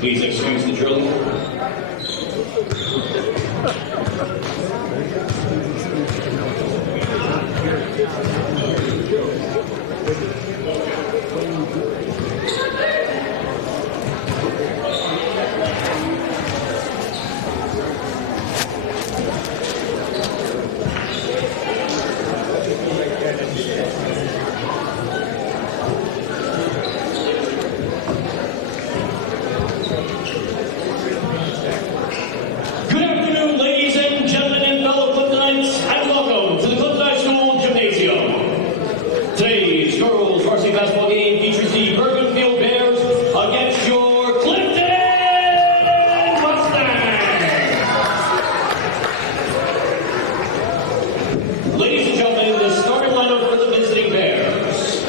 Please excuse the drilling. Today's girls varsity basketball game features the Bergenfield Bears against your Clifton Mustangs. Ladies and gentlemen, the starting lineup for the visiting Bears.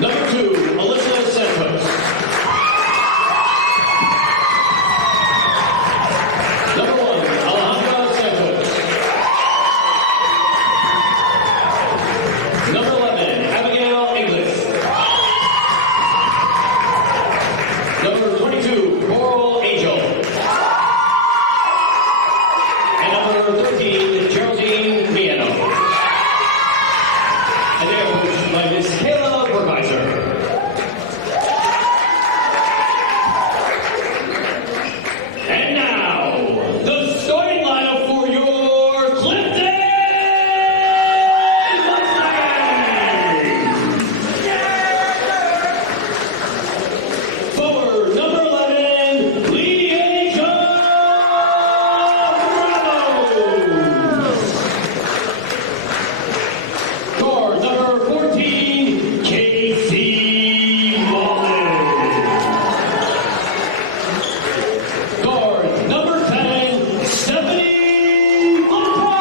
Number 2, Alyssa Santos. Number 1, Alejandra Santos. Number 11, Abigail English. Number 22, Coral Angel. And number 13, Geraldine Miano. And they are coached by Miss Kayla Burgeiser. And now, the starting lineup for your Clifton Mustangs. Forward, number 11, Leasia Ramos. Guard, number 14, Casey Mullins. Guard, number 10, Stephanie Lopez.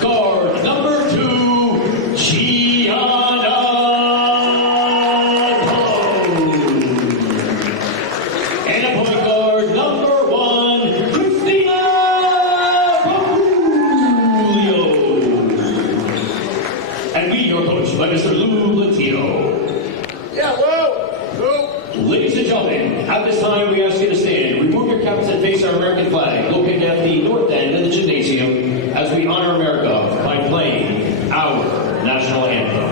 Guard, number 2, Gianna Cole. And a point guard, number 1, Christina Rojulio. And we are coached by Mr. Lou Latino. Yeah, whoa! Ladies and gentlemen, at this time we ask you to stand. Remove your caps and face our American flag, located at the north end of the gymnasium, as we honor America by playing our national anthem.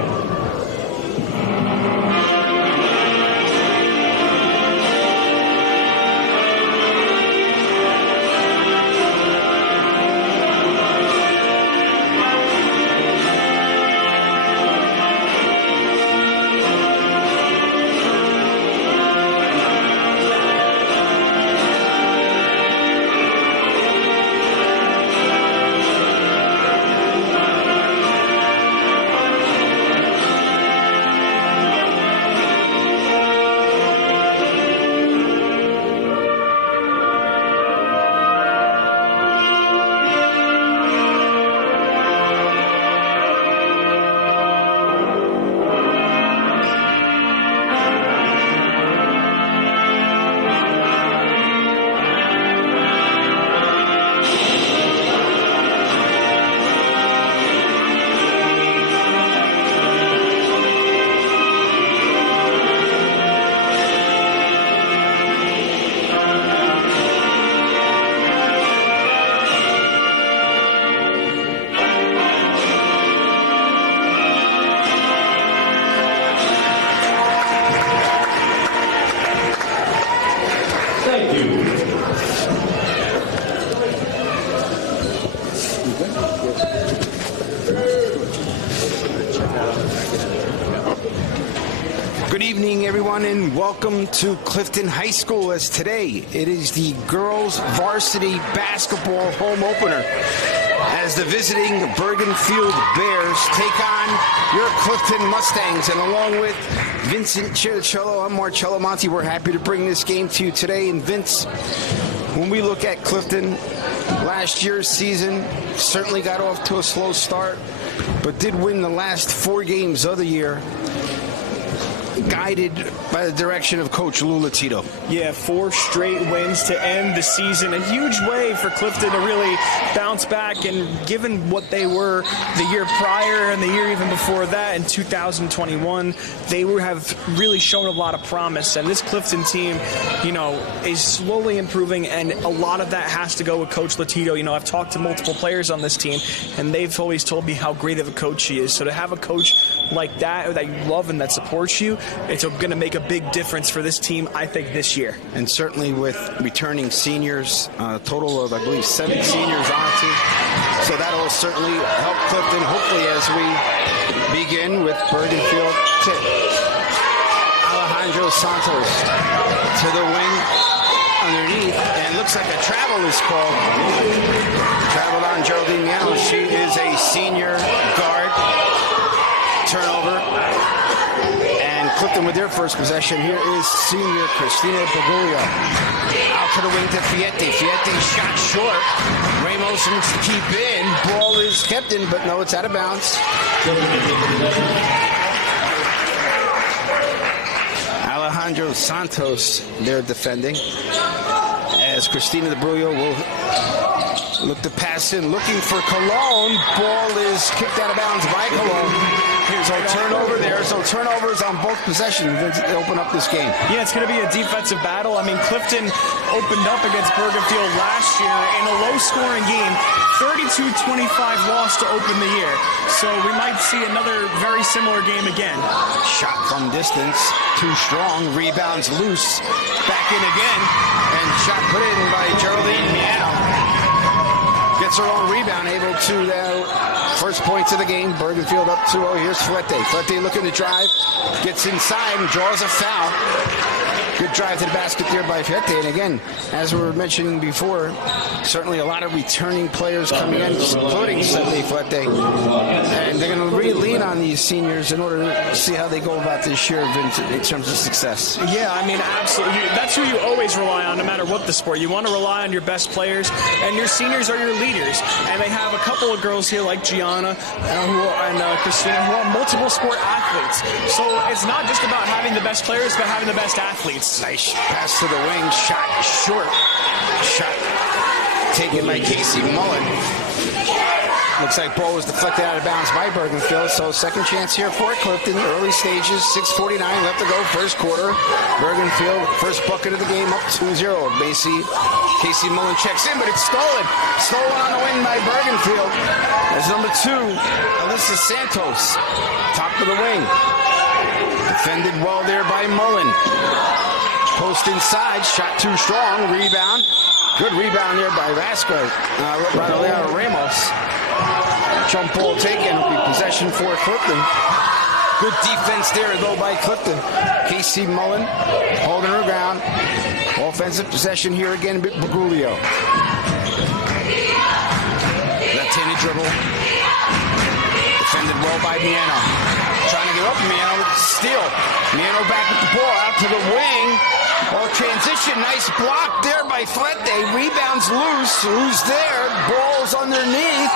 welcome to Clifton High School, as today it is the girls varsity basketball home opener as the visiting Bergenfield Bears take on your Clifton Mustangs. And along with Vincent Chiricello, I'm Marcello Monti. We're happy to bring this game to you today. And Vince, when we look at Clifton, last year's season certainly got off to a slow start, but did win the last 4 games of the year, guided by the direction of Coach Lou Latito. Yeah, 4 straight wins to end the season. A huge way for Clifton to really bounce back, and given what they were the year prior and the year even before that in 2021, they have really shown a lot of promise. And this Clifton team, is slowly improving, and a lot of that has to go with Coach Latito. I've talked to multiple players on this team, and they've always told me how great of a coach he is. So to have a coach like that you love and that supports you, it's going to make a big difference for this team, I think, this year. And certainly with returning seniors, a total of, I believe, 7 seniors on the team. So that will certainly help Clifton, hopefully, as we begin with Bergenfield tip. Alejandro Santos to the wing underneath, and looks like a travel is called. Traveled on Geraldine Miano. She is a senior guard. Turnover. And Clifton with their first possession. Here is senior Cristina Bergoglio. Out to the wing to Fiete. Fiete shot short. Ramos looks to keep in. Ball is kept in, but no, it's out of bounds. Alejandro Santos there defending, as Cristina Bergoglio will look to pass in, looking for Cologne. Ball is kicked out of bounds by Cologne. So turnover there. So turnovers on both possessions to open up this game. Yeah, it's going to be a defensive battle. Clifton opened up against Bergenfield last year in a low-scoring game, 32-25 loss to open the year. So we might see another very similar game again. Shot from distance, too strong. Rebounds loose. Back in again, and shot put in by Geraldine Miano. Gets her own rebound, able to first points of the game. Bergenfield up 2-0. Here's Flete. Flete looking to drive. Gets inside and draws a foul. Good drive to the basket there by Flete. And again, as we were mentioning before, certainly a lot of returning players coming in, including Flete. And they're going to really lean on these seniors in order to see how they go about this year in terms of success. Yeah, absolutely. That's who you always rely on, no matter what the sport. You want to rely on your best players, and your seniors are your leaders. And they have a couple of girls here like Gianna and Christina, who are multiple sport athletes. So it's not just about having the best players, but having the best athletes. Nice pass to the wing, shot short. Shot taken by Casey Mullen. Looks like ball was deflected out of bounds by Bergenfield, so second chance here for Clifton. Early stages, 6:49 left to go, first quarter. Bergenfield, first bucket of the game, up 2-0. Casey Mullen checks in, but it's stolen. Stolen on the wing by Bergenfield. There's number 2, Alyssa Santos, top of the wing. Defended well there by Mullen. Post inside, shot too strong, rebound. Good rebound there by Radalea Ramos. Jump ball taken, will be possession for Clifton. Good defense there, though, by Clifton. Casey Mullen holding her ground. Offensive possession here again, Bergoglio. Left-handed dribble. Defended well by Miano. Trying to get up, Miano with the steal. Miano back with the ball, out to the wing. Transition, nice block there by Flete. Rebounds loose. Who's there? Ball's underneath.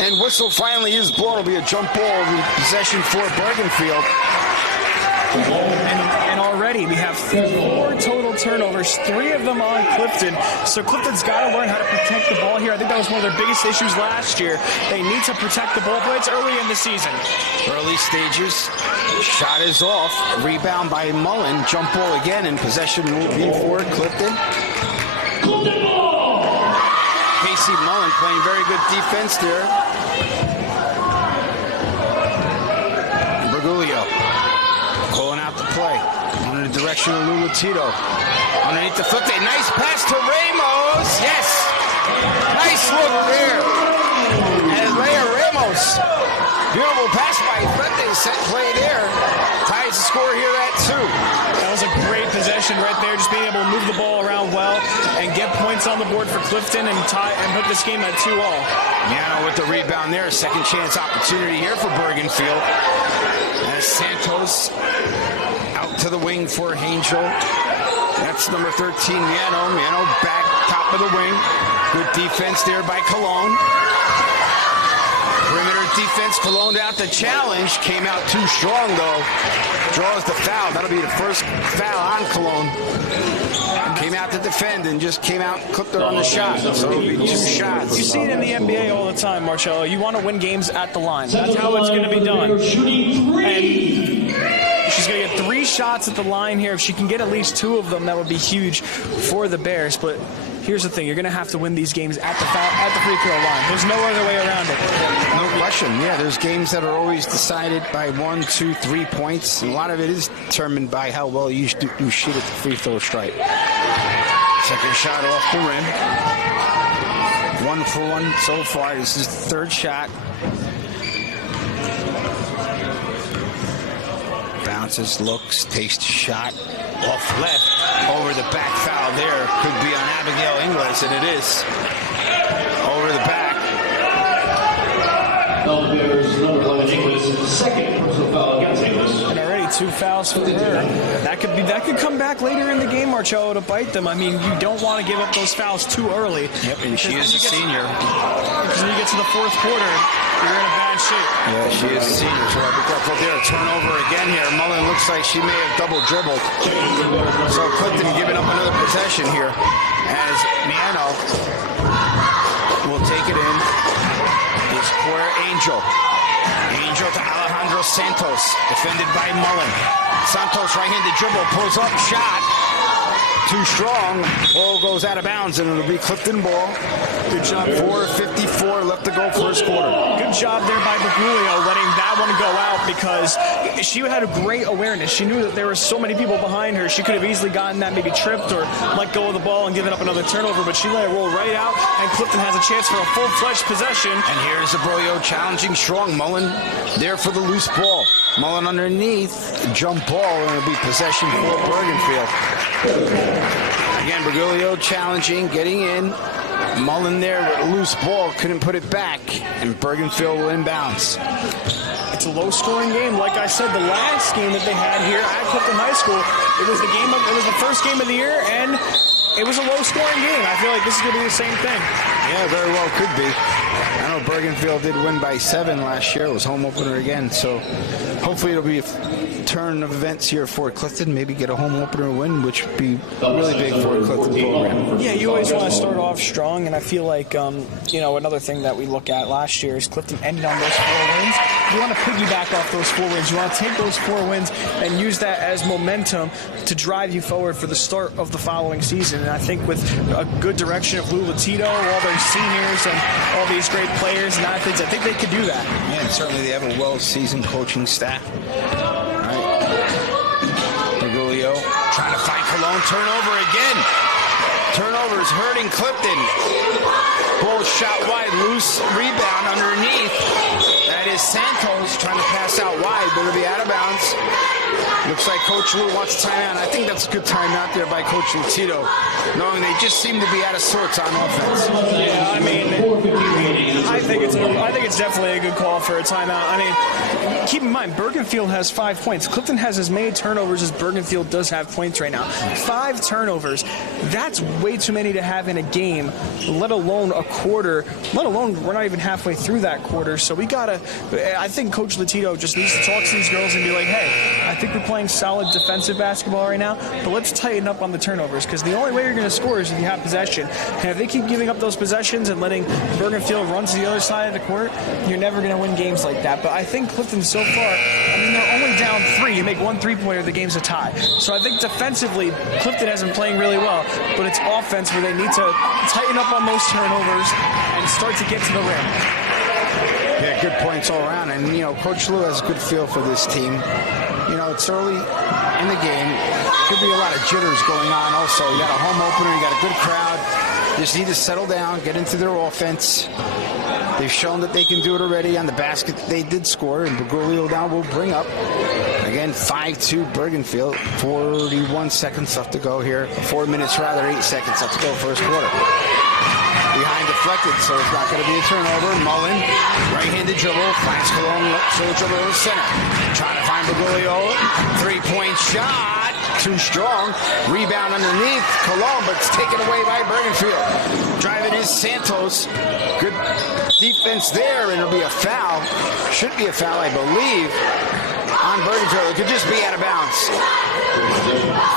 And whistle finally is blown. It'll be a jump ball possession for Bergenfield. And already we have 4 total turnovers, 3 of them on Clifton. So Clifton's got to learn how to protect the ball here. I think that was one of their biggest issues last year. They need to protect the ball, but it's early in the season. Early stages. Shot is off. Rebound by Mullen. Jump ball again, and possession will be for Clifton. Casey Mullen playing very good defense there. Bergoglio calling out the play. Under the direction of Lou Latito. Underneath the foot. Nice pass to Ramos. Yes. Nice look there. And Leia Ramos Santos. Beautiful pass by Fuentes. Set play there. Ties the score here at 2. That was a great possession right there, just being able to move the ball around well and get points on the board for Clifton and put this game at 2-all. Miano with the rebound there. Second chance opportunity here for Bergenfield. As Santos out to the wing for Angel. That's number 13, Miano. Miano back top of the wing. Good defense there by Cologne. Perimeter defense, Cologne out the challenge. Came out too strong, though. Draws the foul. That'll be the first foul on Cologne. Came out to defend and just came out and clipped it on the shot. So it'll be 2 shots. You see it in the NBA all the time, Marcello. You want to win games at the line. That's how it's going to be done. And she's going to get 3 shots at the line here. If she can get at least 2 of them, that would be huge for the Bears. But here's the thing. You're going to have to win these games at the free throw line. There's no other way around it. No question. Yeah, there's games that are always decided by 1, 2, 3 points. And a lot of it is determined by how well you shoot at the free throw stripe. Second shot off the rim. 1 for 1 so far. This is the third shot. Bounces, looks, takes the shot. Off left, over the back foul there. Could be on Abigail Inglis, and it is. Over the back. The Bears, number 11, Inglis, second personal foul against Inglis. And already 2 fouls for her. That could come back later in the game, Marcello, to bite them. I mean, you don't want to give up those fouls too early. Yep, and she is a senior. Because when you get to the 4th quarter, you're in a bad shape. Yeah, she is a senior, so I'll be careful there. Turnover again here. Mullen looks like she may have double dribbled. So Clifton giving up another possession here as Miano will take it in. It's for Angel. Angel to Alejandro Santos, defended by Mullen. Santos right-handed dribble, pulls up, shot. Too strong. Ball goes out of bounds, and it'll be Clifton ball. Good job. 4:54 left to go first quarter. Good job there by Bergoglio letting that one go out because she had a great awareness. She knew that there were so many people behind her. She could have easily gotten that, maybe tripped or let go of the ball and given up another turnover, but she let it roll right out, and Clifton has a chance for a full-fledged possession. And here's Bergoglio challenging strong. Mullen there for the loose ball. Mullen underneath, jump ball, and it'll be possession for Bergenfield. Again, Bergoglio challenging, getting in. Mullen there with a loose ball, couldn't put it back, and Bergenfield will inbounds. It's a low-scoring game. Like I said, the last game that they had here at Clifton High School, it was the first game of the year, and it was a low-scoring game. I feel like this is going to be the same thing. Yeah, very well could be. I know Bergenfield did win by 7 last year. It was home opener again, so hopefully it'll be a turn of events here for Clifton. Maybe get a home opener win, which would be really big for a Clifton program. Yeah, you always want to start off strong, and I feel like, another thing that we look at last year is Clifton ended on those 4 wins. You want to piggyback off those 4 wins. You want to take those 4 wins and use that as momentum to drive you forward for the start of the following season. And I think with a good direction of Lou Latito, all their seniors, and all these great players and athletes, I think they could do that. Yeah, and certainly they have a well-seasoned coaching staff. All right. Bergoglio trying to find Cologne. Turnover again. Turnovers hurting Clifton. Ball shot wide, loose rebound underneath. That is Santos trying to pass out wide, but it'll be out of bounds. Looks like Coach Lou wants a timeout. I think that's a good timeout there by Coach Latito, knowing they just seem to be out of sorts on offense. Yeah, I mean, I think it's definitely a good call for a timeout. I mean, keep in mind, Bergenfield has 5 points. Clifton has as many turnovers as Bergenfield does have points right now. 5 turnovers. That's way too many to have in a game, let alone a quarter, let alone we're not even halfway through that quarter. So I think Coach Latito just needs to talk to these girls and be like, hey, I think we're playing solid defensive basketball right now, but let's tighten up on the turnovers, because the only way you're going to score is if you have possession. And if they keep giving up those possessions and letting Bergenfield run to the other side of the court, you're never going to win games like that. But I think Clifton so far, they're only down 3. You make 1 3-pointer, the game's a tie. So I think defensively, Clifton has been playing really well, but it's offense where they need to tighten up on those turnovers and start to get to the rim. Yeah, good points all around. And, Coach Lou has a good feel for this team. It's early in the game. Could be a lot of jitters going on also. You got a home opener. You got a good crowd. Just need to settle down, get into their offense. They've shown that they can do it already on the basket. They did score, and Bergoglio now will bring up. Again, 5-2 Bergenfield. 41 seconds left to go here. 4 minutes rather, 8 seconds left to go first quarter. Behind deflected, so it's not going to be a turnover. Mullen, right-handed dribble, finds Cologne, shoulder dribble in the center. Trying to find Bergoglio. 3-point shot. Too strong. Rebound underneath Cologne, but it's taken away by Bergenfield. Driving is Santos. Good defense there, and it'll be a foul. Should be a foul, I believe, on Bergenfield. It could just be out of bounds.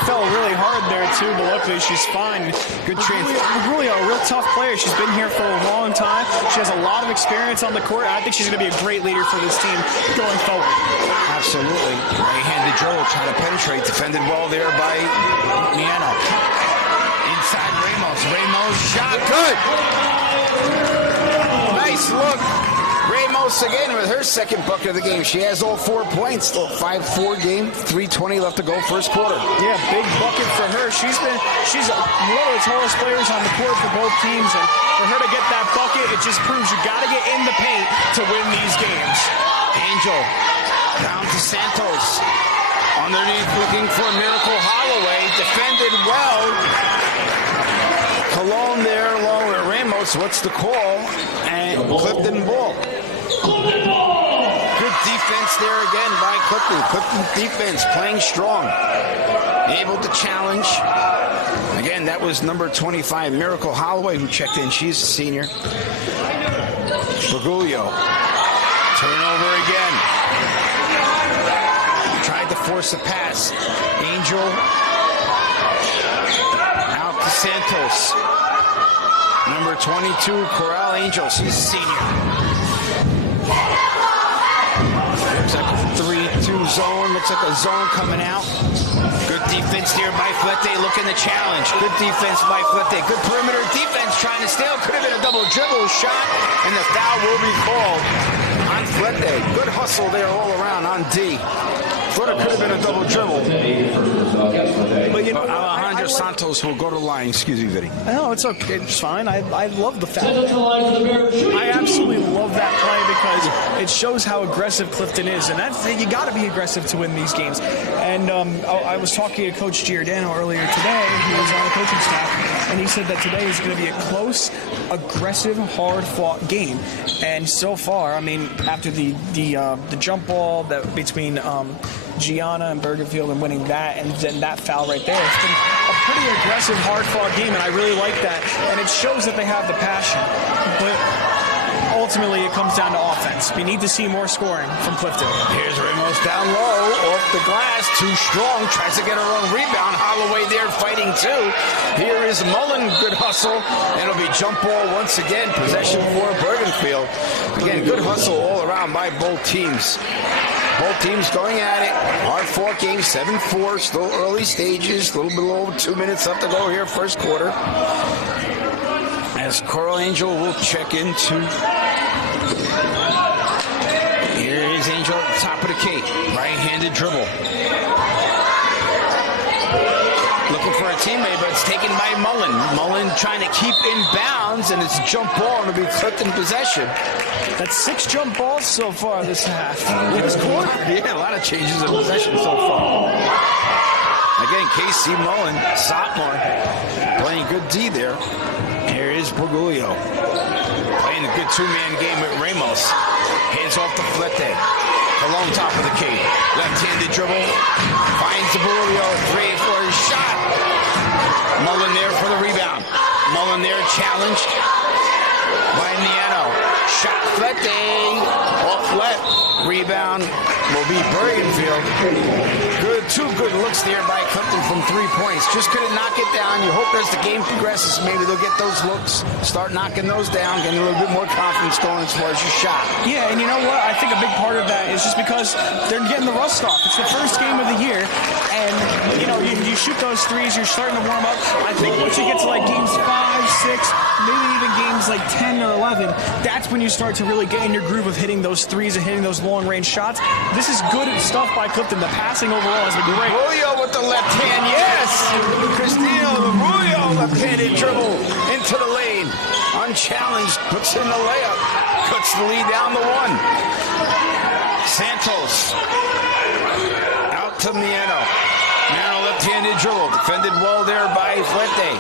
Fell really hard there, too, but luckily she's fine. Good transfer. Really a real tough player. She's been here for a long time. She has a lot of experience on the court. I think she's going to be a great leader for this team going forward. Absolutely. Right-handed dribble, trying to penetrate. Defended well there by Miano. Inside Ramos. Ramos shot. Good. Nice look. Ramos again with her second bucket of the game. She has all 4 points. 5-4 game. 3:20 left to go first quarter. Yeah, big bucket for her. She's one of the tallest players on the court for both teams, and for her to get that bucket, it just proves you got to get in the paint to win these games. Angel down to Santos. Underneath looking for Miracle Holloway. Defended well. Cologne there along with Ramos. What's the call? And Clifton ball. Good defense there again by Clifton. Clifton defense playing strong. Able to challenge. Again, that was number 25, Miracle Holloway, who checked in. She's a senior. Bergoglio. Turnover again. Tried to force a pass. Angel out to Santos. Number 22, Coral Angel. She's a senior. Looks like a 3-2 zone. Looks like a zone coming out. Good defense there by Flete. Looking to challenge. Good defense by Flete. Good perimeter defense trying to steal. Could have been a double dribble shot. And the foul will be called on Flete. Good hustle there all around on D. Thought it could have been a double dribble. But you know, Alejandro Santos will go to the line. Excuse me, Vinny. No, it's okay. It's fine. I love the foul. I absolutely love that play because it shows how aggressive Clifton is, and that's you got to be aggressive to win these games. And I was talking to Coach Giordano earlier today. He was on the coaching staff, and he said that today is going to be a close, aggressive, hard-fought game. And so far, I mean, after the jump ball that between Gianna and Bergenfield and winning that, and then that foul right there, it's been a pretty aggressive, hard-fought game, and I really like that. And it shows that they have the passion. But ultimately, it comes down to offense. We need to see more scoring from Clifton. Here's Ramos down low, off the glass, too strong, tries to get her own rebound. Holloway there fighting too. Here is Mullen, good hustle, and it'll be jump ball once again. Possession for Bergenfield. Again, good hustle all around by both teams. Both teams going at it. Hard-fought game, 7-4, still early stages. A little bit over 2 minutes left to go here, first quarter. As Coral Angel will check into. Here is Angel at the top of the key. Right-handed dribble. Looking for a teammate, but it's taken by Mullen. Mullen trying to keep in bounds, and it's a jump ball, and it'll be Clifton possession. That's 6 jump balls so far this half. This quarter. Yeah, a lot of changes of possession so far. Again, KC Mullen, sophomore, playing good D there. Here is Bergoglio. Playing a good two-man game with Ramos. Hands off to Flete. Along top of the key. Left-handed dribble. Finds the Bergoglio. 3 for his shot. Mullen there for the rebound. Mullen there challenged by Miano. Shot Flete. Off left. Rebound will be Bergenfield. Good, 2 good looks there by Clifton from 3 points. Just couldn't knock it down. You hope as the game progresses, maybe they'll get those looks, start knocking those down, getting a little bit more confidence going as far as your shot. Yeah, and you know what? I think a big part of that is just because they're getting the rust off. It's the first game of the year, and you know, you shoot those threes, you're starting to warm up. I think once you get to like games 5, 6, maybe even games like 10 or 11, that's when you start to really get in your groove of hitting those threes and hitting those long-range shots. This is good stuff by Clifton. The passing overall has been great. Bergoglio with the left hand, yes! Cristino Bergoglio, left-handed dribble into the lane. unchallenged, puts in the layup, cuts the lead down to 1. Santos out to Mieno. Mieno left-handed dribble, defended well there by Flete.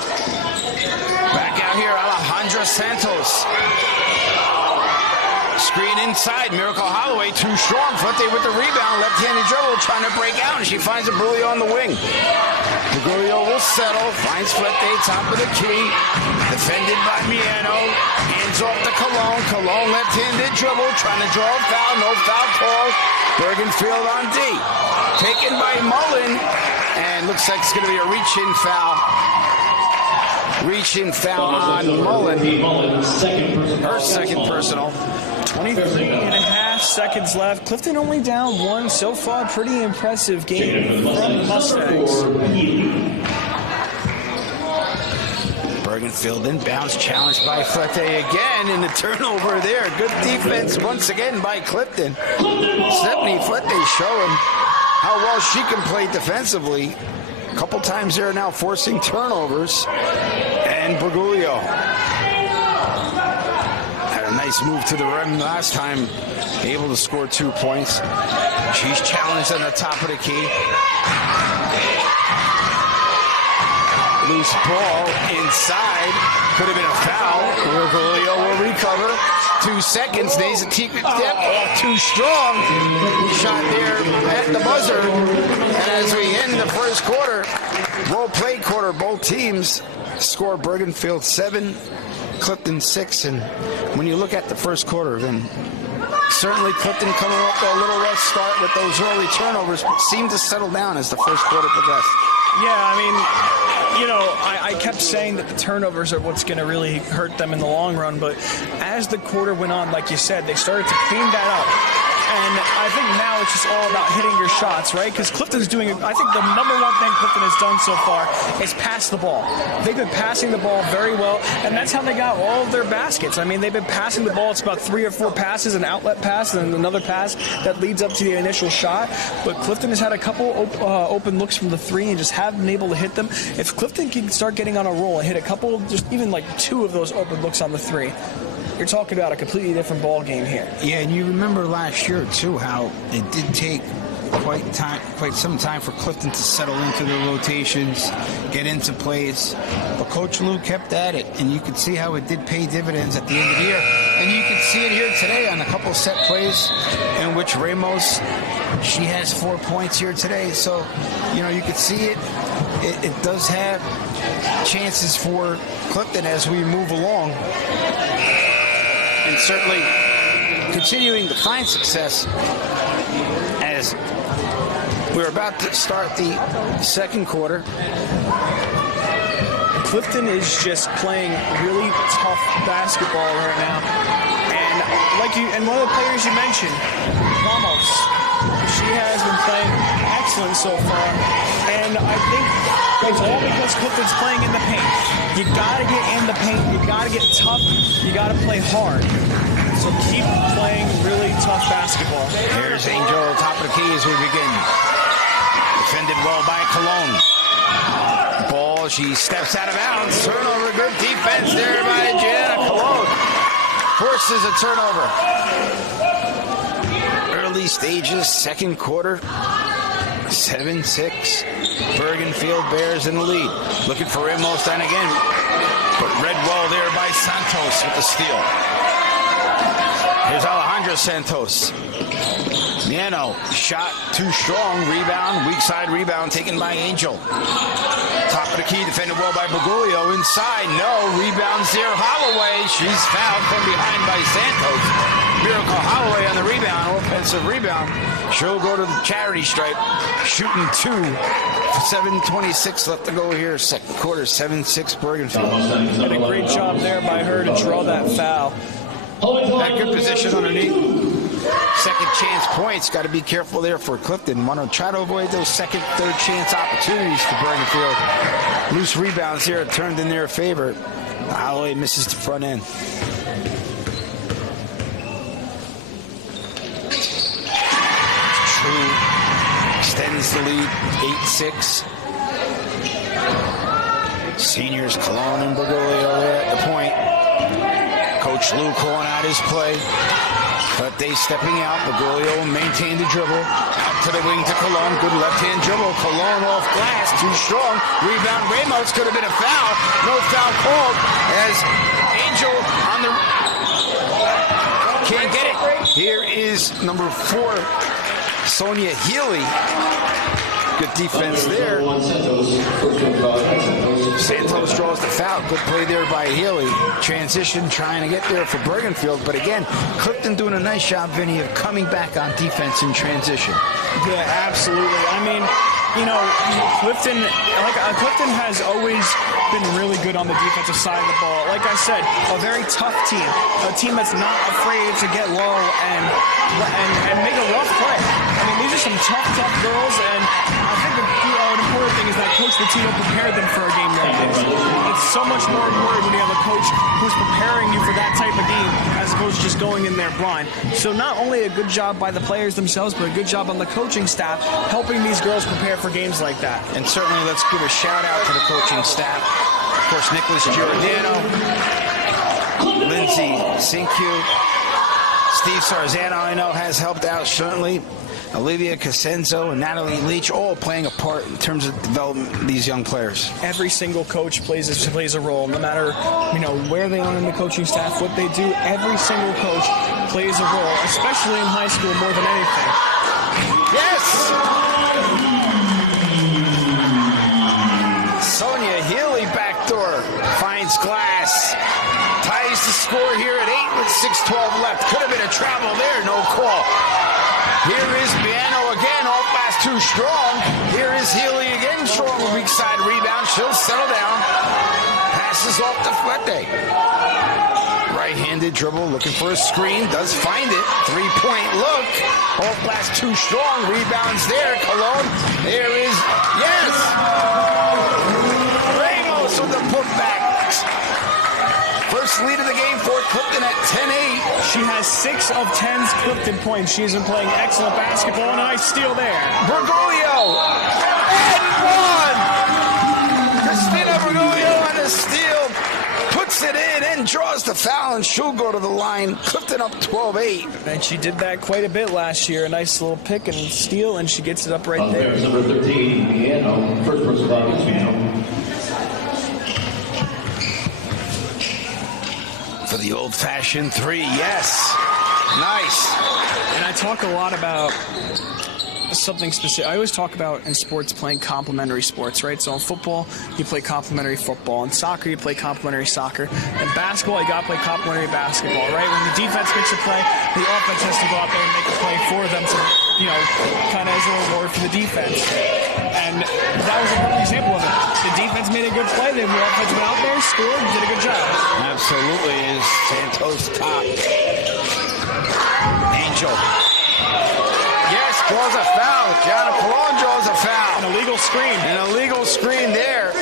Back out here, Alejandra Santos. Screen inside, Miracle Holloway, too strong. Flete with the rebound, left-handed dribble, trying to break out, and she finds Brugulio on the wing. Brugulio will settle, finds Flete, top of the key, defended by Mieno, hands off to Colon. Colon left-handed dribble, trying to draw a foul, no foul call. Bergenfield on D. Taken by Mullen, and looks like it's going to be a reach-in foul. Reach-in foul on Mullen. Her second personal. 23 and a half seconds left. Clifton only down 1. So far, pretty impressive game from the Mustangs. Bergenfield inbounds, challenged by Flete again, and the turnover there. Good defense once again by Clifton. Stephanie Flete showing how well she can play defensively. A couple times there now forcing turnovers. And Brugulio had a nice move to the rim last time, able to score 2 points. She's challenged on the top of the key. Loose ball inside. Could have been a foul. Brugulio will recover. 2 seconds. Nays a step off too strong. Shot there at the buzzer. And as we end the first quarter, role play quarter, both teams score. Bergenfield 7, Clifton 6. And when you look at the first quarter, then certainly Clifton coming off a little rough start with those early turnovers, but seemed to settle down as the first quarter progressed. Yeah, I mean, you know, I kept saying that the turnovers are what's going to really hurt them in the long run, but as the quarter went on, like you said, they started to clean that up. And I think now it's just all about hitting your shots, right? Because Clifton's doing, I think the number one thing Clifton has done so far is pass the ball. They've been passing the ball very well, and that's how they got all of their baskets. I mean, they've been passing the ball. It's about 3 or 4 passes, an outlet pass, and another pass that leads up to the initial shot. But Clifton has had a couple open looks from the 3 and just haven't been able to hit them. If Clifton can start getting on a roll and hit a couple, just even like 2 of those open looks on the 3, you're talking about a completely different ball game here. Yeah, and you remember last year too how it did take quite some time for Clifton to settle into their rotations, get into plays. But Coach Lou kept at it, and you could see how it did pay dividends at the end of the year. And you can see it here today on a couple set plays in which Ramos, she has 4 points here today. So, you know, you could see it. It does have chances for Clifton as we move along. And certainly continuing to find success as we're about to start the second quarter. Clifton is just playing really tough basketball right now. And one of the players you mentioned, Ramos, she has been playing excellent so far. And I think it's all because Clifton's playing in the paint. You gotta get in the paint, you gotta get tough, you gotta play hard. So keep playing really tough basketball. Here's Angel, top of the key as we begin. Defended well by Cologne. Ball, she steps out of bounds. Turnover, good defense there by Gianna Cologne. Forces a turnover. Early stages, second quarter. 7-6. Bergenfield Bears in the lead. Looking for Ramos down again. But read well there by Santos with the steal. Here's Alejandra Santos. Mieno, shot too strong. Rebound, weak side rebound taken by Angel. Top of the key, defended well by Brugulio. Inside, no. Rebounds there. Holloway, she's fouled from behind by Santos. Miracle Holloway on the rebound, offensive rebound. She'll go to the charity stripe, shooting 2. 7:26 left to go here. Second quarter, 7-6 Bergenfield. Did a great job there by her to draw that foul. That good position underneath. Second chance points. Got to be careful there for Clifton. Want to try to avoid those second, third chance opportunities for Bergenfield. Loose rebounds here turned in their favor. Holloway misses the front end. True extends the lead, 8-6. Seniors Cologne and Bergoglio there at the point. Coach Lou calling out his play. But they stepping out. Bergoglio maintained the dribble. Out to the wing to Cologne. Good left-hand dribble. Cologne off glass. Too strong. Rebound. Ramos. Could have been a foul. No foul called as Angel on the... Can't get it. Here is number 4, Sonia Healy. Good defense there. Santos draws the foul. Good play there by Healy. Transition trying to get there for Bergenfield. But again, Clifton doing a nice job, Vinny, of coming back on defense in transition. Yeah, absolutely. I mean, you know, Clifton has always been really good on the defensive side of the ball. Like I said, a very tough team. A team that's not afraid to get low and make a rough play. I mean, these are some tough girls, and I think an important thing is that Coach Latino prepared them for a game like this. It's so much more important when you have a coach who's preparing you for that type of game as opposed to just going in there blind. So not only a good job by the players themselves, but a good job on the coaching staff helping these girls prepare for games like that. And certainly let's give a shout out to the coaching staff. Of course, Nicholas Giordano, Lindsay Sinkyu, Steve Sarzano, I know, has helped out certainly. Olivia Casenzo and Natalie Leach all playing a part in terms of developing these young players. Every single coach plays a role, no matter where they are in the coaching staff, what they do. Every single coach plays a role, especially in high school more than anything. Yes! Sonia Healy backdoor finds glass. Ties the score here at 8 with 6:12 left. Could have been a travel there, no call. Here is Biano again, off glass too strong. Here is Healy again, strong weak side rebound. She'll settle down. Passes off to Flete. Right-handed dribble, looking for a screen, does find it. 3-point look. Off glass too strong. Rebounds there. Cologne. There is, yes! Ramos with the putback. First lead of the game for Clifton at 10-8. She has 6 of 10 Clifton points. She's been playing excellent basketball, and a nice steal there. Bergoglio and one. Christina Bergoglio on the steal, puts it in and draws the foul, and she'll go to the line. Clifton up 12-8. And she did that quite a bit last year. A nice little pick and steal, and she gets it up right there. Number 13, Piano. First person foul is Piano. For the old-fashioned 3, yes. Nice. And I talk a lot about something specific. I always talk about in sports playing complementary sports, right? So in football, you play complementary football. In soccer, you play complementary soccer. In basketball, you got to play complementary basketball, right? When the defense makes a play, the offense has to go out there and make a play for them to, kind of as a reward for the defense. And that was a perfect example of it. The defense made a good play, then the offense went out there, scored, and did a good job. Absolutely is Santos top. Angel. Yes, draws a foul. Gianna Cologne draws a foul. An illegal screen. An illegal screen there.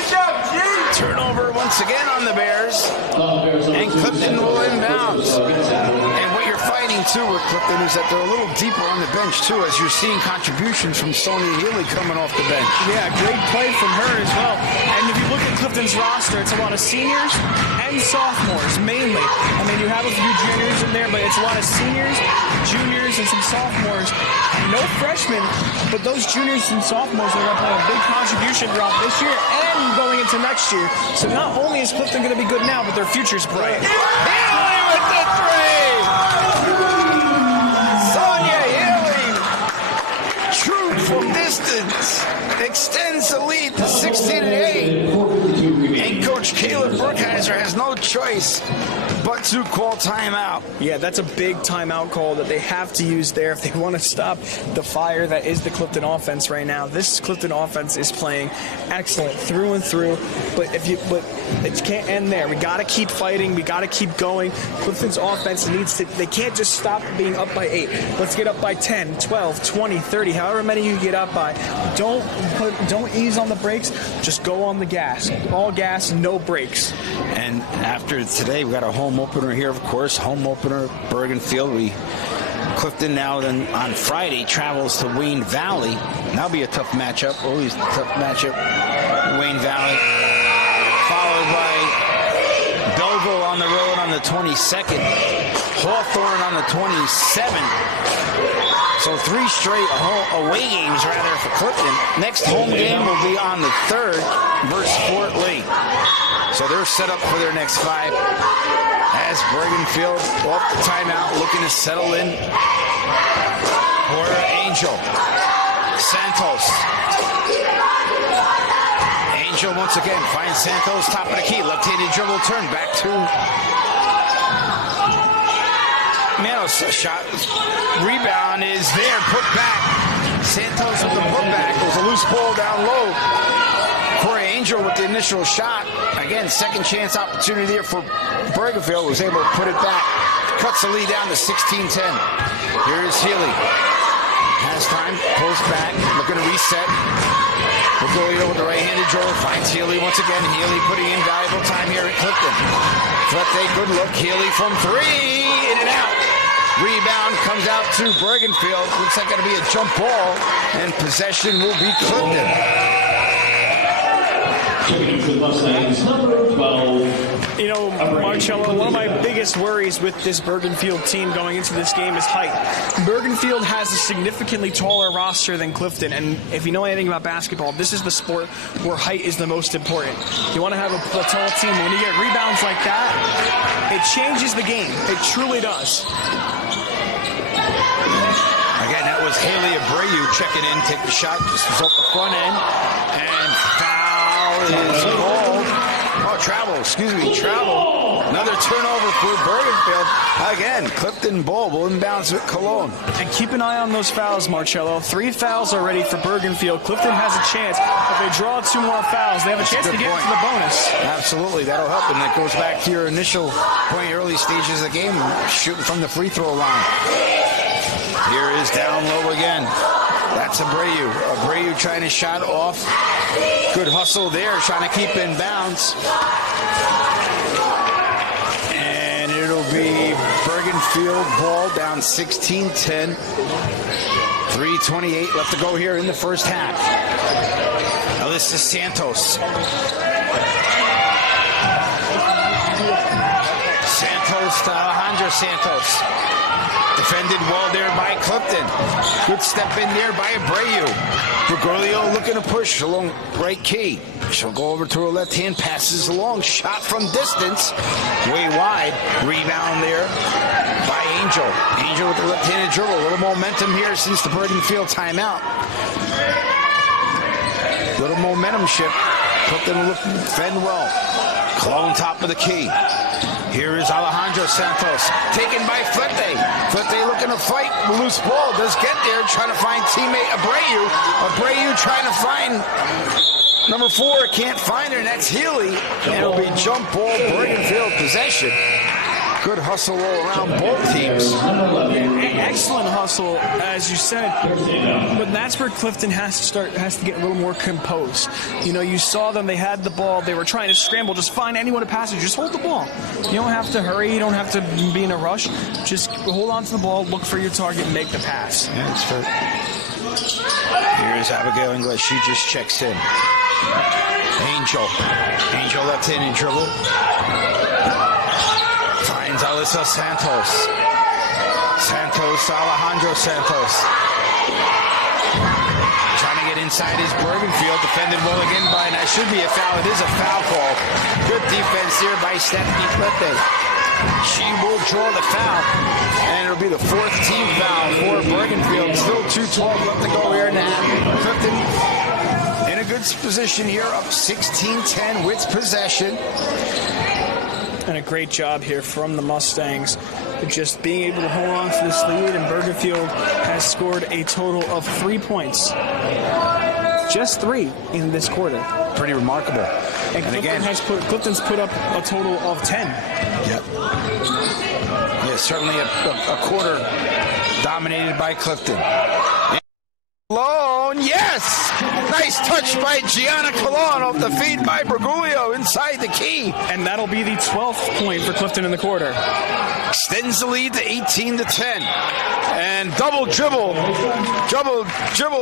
Turnover once again on the Bears. And Clifton will inbound. And what you're fighting too with Clifton is that they're a little deeper on the bench too, as you're seeing contributions from Sonia Healy coming off the bench. Yeah, great play from her as well. And if you look at Clifton's roster, it's a lot of seniors and sophomores mainly. I mean, you have a few juniors in there, but it's a lot of seniors, juniors, and some sophomores. No freshmen, but those juniors and sophomores are going to play a big contribution throughout this year and going into next year. So not only is Clifton going to be good now, but their future's bright. Healy with the 3! Sonia Healy, true from distance, extends the lead to 16-8. And Coach Caleb Brookhiser has no choice but to call timeout. Yeah, that's a big timeout call that they have to use there if they want to stop the fire that is the Clifton offense right now. This Clifton offense is playing excellent through and through, but it can't end there. We got to keep fighting. We got to keep going. Clifton's offense needs to, they can't just stop being up by 8. Let's get up by 10, 12, 20, 30, however many you get up by. Don't ease on the brakes. Just go on the gas. All gas, no brakes. And after today, we got a home opener here, of course. Home opener, Bergenfield. Clifton now then on Friday travels to Wayne Valley. That'll be a tough matchup. Always a tough matchup. Wayne Valley. Followed by Belleville on the road on the the 22nd. Hawthorne on the 27th. So 3 straight away games, rather, for Clifton. Next home game will be on the 3rd versus Fort Lee. So they're set up for their next 5. As Bergenfield off the timeout, looking to settle in for Angel. Santos. Angel once again finds Santos top of the key. Left-handed dribble turn back to Manos. Shot. Rebound is there. Put back. Santos with the putback. It was a loose ball down low. Corey Angel with the initial shot. Again, second chance opportunity there for Bergenfield. Was able to put it back. Cuts the lead down to 16-10. Here's Healy. Has time. Pulls back. Looking to reset. Bergoglio with the right-handed dribble. Finds Healy once again. Healy putting in valuable time here at Clifton. Flete, good look. Healy from 3. In and out. Rebound comes out to Bergenfield. Looks like it'll be a jump ball. And possession will be Clifton. You know, Marcello, one of my biggest worries with this Bergenfield team going into this game is height. Bergenfield has a significantly taller roster than Clifton, and if you know anything about basketball, this is the sport where height is the most important. You want to have a tall team. When you get rebounds like that, it changes the game. It truly does. Again, that was Haley Abreu checking in, take the shot. This was off the front end, and foul is called. Travel. Another turnover for Bergenfield. Again, Clifton ball will inbounds with Cologne. And keep an eye on those fouls, Marcello. 3 fouls already for Bergenfield. Clifton has a chance. If they draw 2 more fouls, they have a chance to get to the bonus. Absolutely, that'll help. And that goes back to your initial point, early stages of the game, shooting from the free throw line. Here is down low again. That's Abreu. Abreu trying to shot off. Good hustle there, trying to keep in bounds. And it'll be Bergenfield ball down 16-10. 3:28 left to go here in the first half. Alyssa Santos. Santos to Alejandro Santos. Defended well there by Clifton. Good step in there by Abreu. Bergoglio looking to push along right key. She'll go over to her left hand, passes along. Shot from distance. Way wide. Rebound there by Angel. Angel with the left-handed dribble. A little momentum here since the Bergenfield timeout. Little momentum shift. Clifton looking to defend well. Cologne top of the key. Here is Alejandro Santos, taken by Flete. Flete looking to fight. Loose ball, does get there, trying to find teammate Abreu. Abreu trying to find number 4, can't find her, and that's Healy. And it'll be jump ball, Bergenfield possession. Good hustle all around both teams. Excellent hustle, as you said. But that's where Clifton has to get a little more composed. You know, you saw them, they had the ball, they were trying to scramble, just find anyone to pass it, just hold the ball. You don't have to hurry, you don't have to be in a rush. Just hold on to the ball, look for your target, and make the pass. Yeah, that's fair. Here's Abigail English, she just checks in. Angel left-handed dribble. Finds Alyssa Santos. Alejandro Santos. Trying to get inside his Bergenfield. Defended well again by, and that should be a foul. It is a foul call. Good defense here by Stephanie Flete. She will draw the foul. And it'll be the 4th team foul for Bergenfield. Still 2:12 left to go here now. Clifton in a good position here, up 16-10 with possession. And a great job here from the Mustangs, just being able to hold on to this lead, and Bergenfield has scored a total of 3 points. Just 3 in this quarter. Pretty remarkable. And Clifton's put up a total of 10. Yep. Yeah, certainly a quarter dominated by Clifton. Alone, yes! Yes! Nice touch by Gianna Colon off the feed by Bergoglio inside the key. And that'll be the 12th point for Clifton in the quarter. Extends the lead to 18-10. And double dribble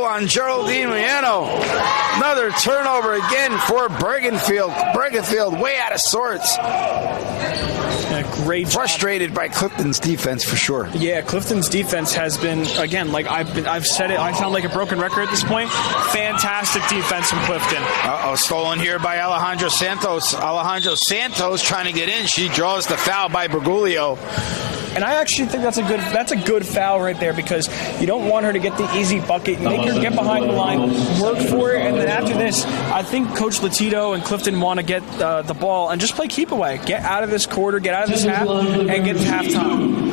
on Geraldine Riano. Another turnover again for Bergenfield. Bergenfield way out of sorts. Great job. Frustrated by Clifton's defense for sure. Yeah, Clifton's defense has been, again, like I've said it, I sound like a broken record at this point. Fantastic defense from Clifton. Stolen here by Alejandro Santos. Alejandro Santos trying to get in. She draws the foul by Bergoglio. And I actually think that's a good foul right there, because you don't want her to get the easy bucket. Make her get behind the line, work for it, and then after this, I think Coach Latito and Clifton want to get the ball and just play keep away. Get out of this quarter, get out of this half, and get to halftime.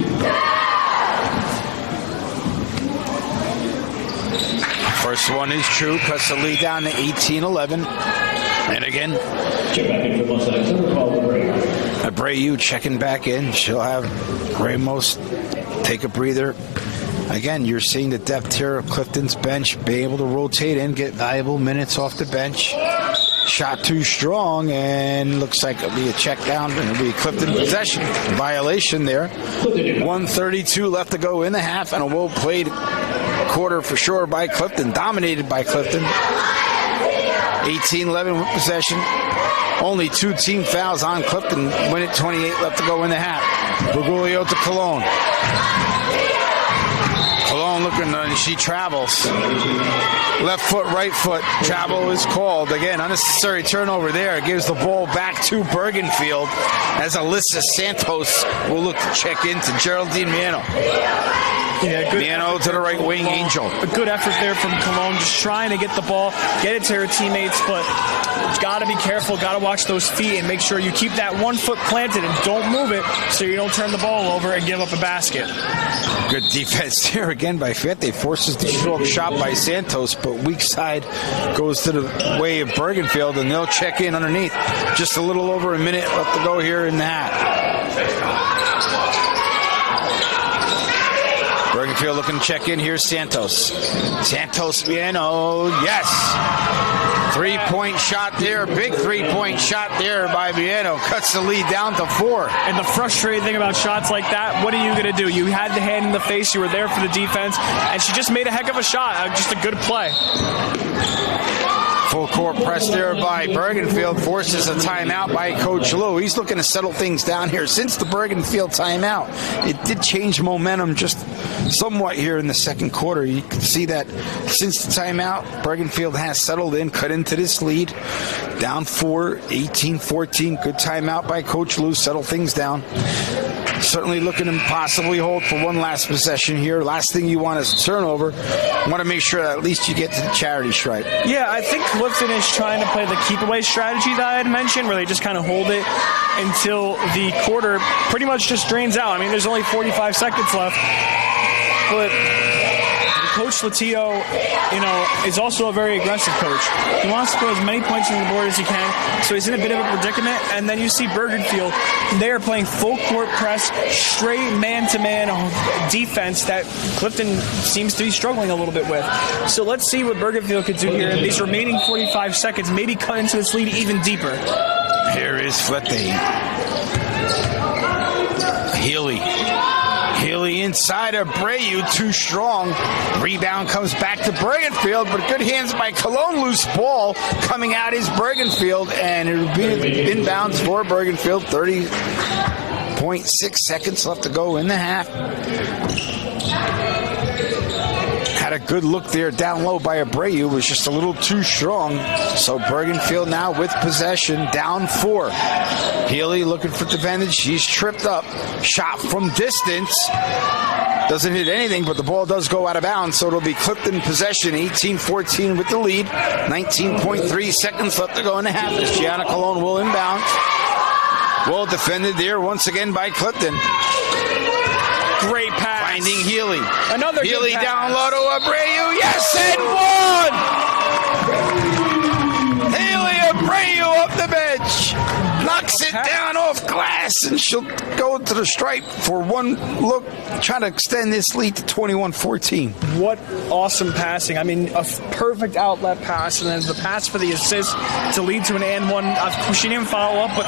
First one is true. Cuts the lead down to 18-11. And again, Check back in for 1 second. Call the break. Abreu checking back in. She'll have Ramos take a breather. Again, you're seeing the depth here of Clifton's bench, be able to rotate in, get valuable minutes off the bench. Shot too strong, and looks like it'll be a check down, and it'll be Clifton possession. Violation there. 1:32 left to go in the half, and a well-played quarter for sure by Clifton, dominated by Clifton. 18-11 with possession. Only 2 team fouls on Clifton. 1:28 left to go in the half. Bergoglio to Colon. Colon looking, she travels. Left foot, right foot. Travel is called. Again, unnecessary turnover there. Gives the ball back to Bergenfield as Alyssa Santos will look to check into Geraldine Miano. Yeah, good. Miano to the right wing, Angel. A good effort there from Cologne, just trying to get the ball, get it to her teammates, but got to be careful, got to watch those feet and make sure you keep that 1 foot planted and don't move it so you don't turn the ball over and give up a basket. Good defense here again by Fete. Forces the short shot by Santos, but weak side goes to the way of Bergenfield, and they'll check in underneath. Just a little over a minute left to go here in the half. Bergenfield looking to check in. Here's Santos. Santos, Miano, yes. 3-point shot there. Big 3-point shot there by Miano. Cuts the lead down to 4. And the frustrating thing about shots like that, what are you going to do? You had the hand in the face. You were there for the defense. And she just made a heck of a shot. Just a good play. Full court press there by Bergenfield. Forces a timeout by Coach Lou. He's looking to settle things down here. Since the Bergenfield timeout, it did change momentum just somewhat here in the second quarter. You can see that since the timeout, Bergenfield has settled in, cut into this lead. Down 4, 18-14. Good timeout by Coach Lou. Settle things down. Certainly looking to possibly hold for one last possession here. Last thing you want is a turnover. You want to make sure that at least you get to the charity stripe. Yeah, I think Clifton is trying to play the keep-away strategy that I had mentioned, where they just kind of hold it until the quarter pretty much just drains out. I mean, there's only 45 seconds left. But Coach Latito, is also a very aggressive coach. He wants to put as many points on the board as he can, so he's in a bit of a predicament. And then you see Bergenfield, they are playing full court press, straight man-to-man defense that Clifton seems to be struggling a little bit with. So let's see what Bergenfield could do here in these remaining 45 seconds, maybe cut into this lead even deeper. Here is Flete. Healy inside of Abreu, too strong. Rebound comes back to Bergenfield, but good hands by Cologne. Loose ball coming out is Bergenfield, and it'll be inbounds for Bergenfield. 30.6 seconds left to go in the half. Had a good look there down low by Abreu, was just a little too strong. So Bergenfield now with possession, down 4. Healy looking for the advantage. She's tripped up. Shot from distance. Doesn't hit anything, but the ball does go out of bounds, so it'll be Clifton possession. 18-14 with the lead. 19.3 seconds left to go in the half as Gianna Colon will inbound. Well defended there once again by Clifton. Great pass. Finding Healy. Another Healy good pass. down low to Abreu. Yes, and one! Healy Abreu off the bench. Knocks it down off glass, and she'll go to the stripe for one look, trying to extend this lead to 21-14. What awesome passing. I mean, a perfect outlet pass, and then the pass for the assist to lead to an and one. She didn't follow up, but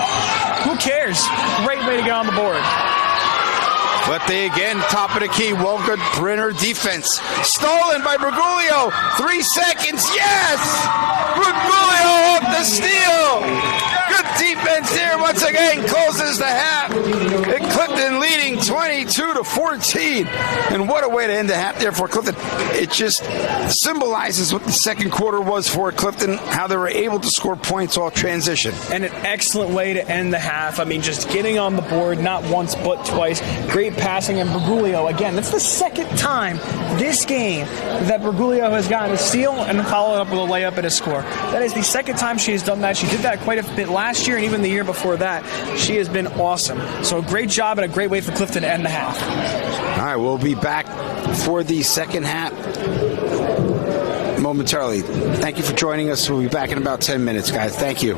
who cares? Great way to get on the board. But they again, top of the key, well good Brenner defense. Stolen by Bergoglio. 3 seconds, yes! Bergoglio off the steal. Good defense there once again, closes the half. And Clifton leading 22-14. And what a way to end the half there for Clifton. It just symbolizes what the second quarter was for Clifton, how they were able to score points off transition. And an excellent way to end the half. I mean, just getting on the board, not once but twice. Great passing, and Bergoglio, again, that's the second time this game that Bergoglio has gotten a steal and followed up with a layup and a score. That is the second time she has done that. She did that quite a bit last year and even the year before that. She has been awesome. So a great job and a great way for Clifton to end the half. All right, we'll be back for the second half momentarily. Thank you for joining us. We'll be back in about 10 minutes, guys. Thank you.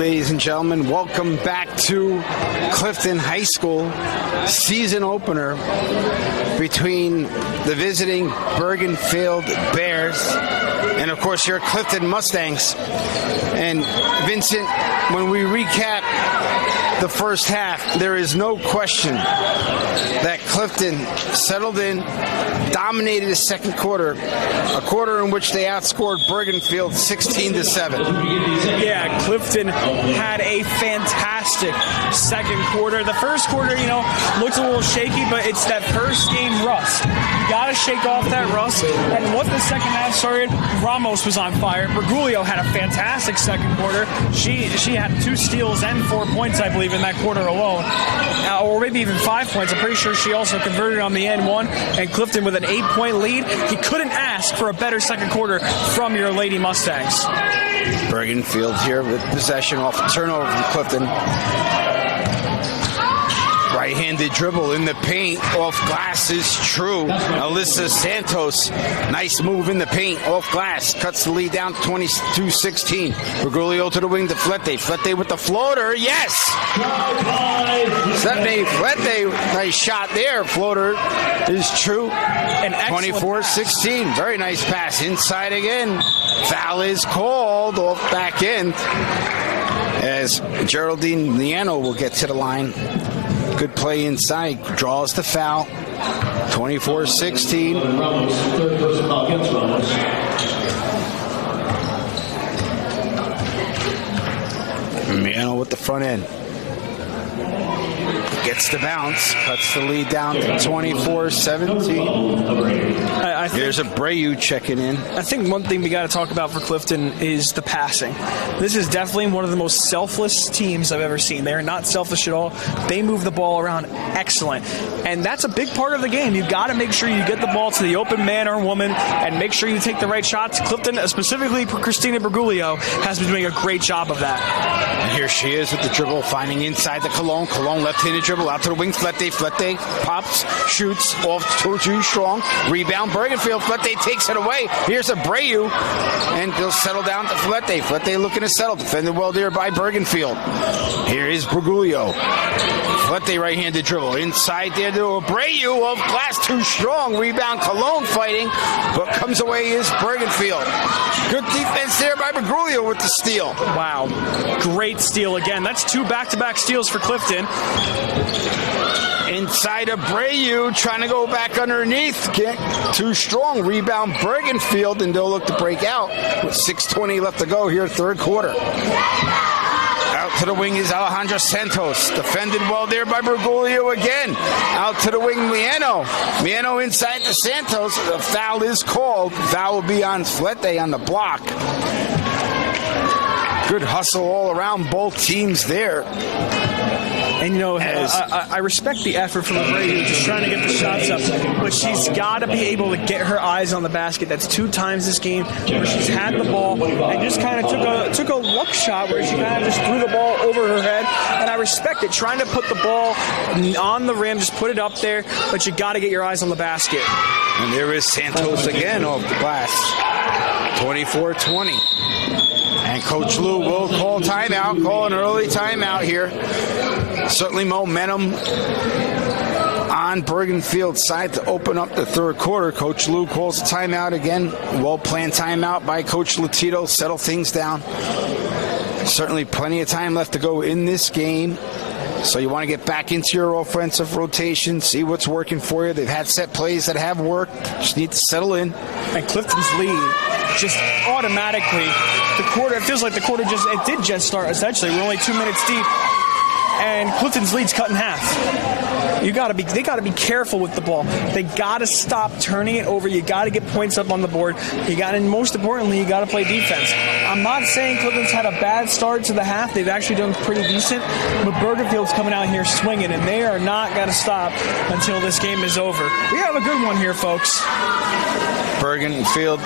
ladies and gentlemen. Welcome back to Clifton High School season opener between the visiting Bergenfield Bears and, of course, your Clifton Mustangs. And, Vincent, when we recap the first half, there is no question that Clifton settled in, dominated the second quarter, a quarter in which they outscored Bergenfield 16-7. Yeah, Clifton had a fantastic second quarter. The first quarter, looked a little shaky, but it's that first game rust. You got to shake off that rust. And once the second half started, Ramos was on fire. Bergoglio had a fantastic second quarter. She had 2 steals and 4 points, I believe, in that quarter alone. Or maybe even 5 points. I'm pretty sure she also converted on the end one. And Clifton with an 8-point lead. He couldn't ask for a better second quarter from your Lady Mustangs. Bergenfield here with possession off a turnover from Clifton. Right-handed dribble in the paint, off glass is true. Alyssa Santos, nice move in the paint, off glass, cuts the lead down 22-16. Bergoglio to the wing to Flete. Flete with the floater, yes! Stephanie Flete, nice shot there. Floater is true. 24-16, very nice pass. Inside again. Foul is called off back end as Geraldine Liano will get to the line. Good play inside, draws the foul. 24-16. Third person foul against Ramos. Liano with the front end. Gets the bounce, cuts the lead down to 24-17. There's a Abreu checking in. I think one thing we got to talk about for Clifton is the passing. This is definitely one of the most selfless teams I've ever seen. They're not selfish at all. They move the ball around excellent. And that's a big part of the game. You've got to make sure you get the ball to the open man or woman and make sure you take the right shots. Clifton, specifically Christina Bergoglio, has been doing a great job of that. And here she is with the dribble, finding inside the Cologne. Cologne left-handed dribble out to the wing. Flete pops, shoots off too strong. Rebound Bergenfield. Flete takes it away. Here's Abreu, and they'll settle down to Flete. Flete looking to settle. Defended well there by Bergenfield. Here is Bergoglio. Flete right-handed dribble. Inside there to Abreu. Off glass too strong. Rebound Cologne fighting, but comes away is Bergenfield. Good defense there by Bergoglio with the steal. Wow. Great steal again. That's 2 back-to-back steals for Clifton. Inside Abreu, trying to go back underneath. Get too strong. Rebound Bergenfield, and they'll look to break out with 6:20 left to go here, third quarter. Out to the wing is Alejandra Santos. Defended well there by Bergoglio again. Out to the wing, Liano. Liano inside to Santos. The foul is called. Foul will be on Flete on the block. Good hustle all around both teams there. And, I respect the effort from Abreu, just trying to get the shots up. But she's got to be able to get her eyes on the basket. That's 2 times this game where she's had the ball and just kind of took a luck shot where she kind of just threw the ball over her head. And I respect it, trying to put the ball on the rim, just put it up there. But you got to get your eyes on the basket. And there is Santos again off the glass. 24-20. And Coach Lou will call timeout, call an early timeout here. Certainly momentum on Bergenfield's side to open up the third quarter. Coach Lou calls a timeout again. Well-planned timeout by Coach Latito. Settle things down. Certainly plenty of time left to go in this game. So you want to get back into your offensive rotation, see what's working for you. They've had set plays that have worked. Just need to settle in. And Clifton's lead just automatically, it feels like the quarter did just start, essentially. We're only 2 minutes deep, and Clifton's lead's cut in half. They got to be careful with the ball. They got to stop turning it over. You got to get points up on the board. And most importantly, you got to play defense. I'm not saying Clifton's had a bad start to the half. They've actually done pretty decent, but Bergenfield's coming out here swinging, and they are not going to stop until this game is over. We have a good one here, folks. Bergenfield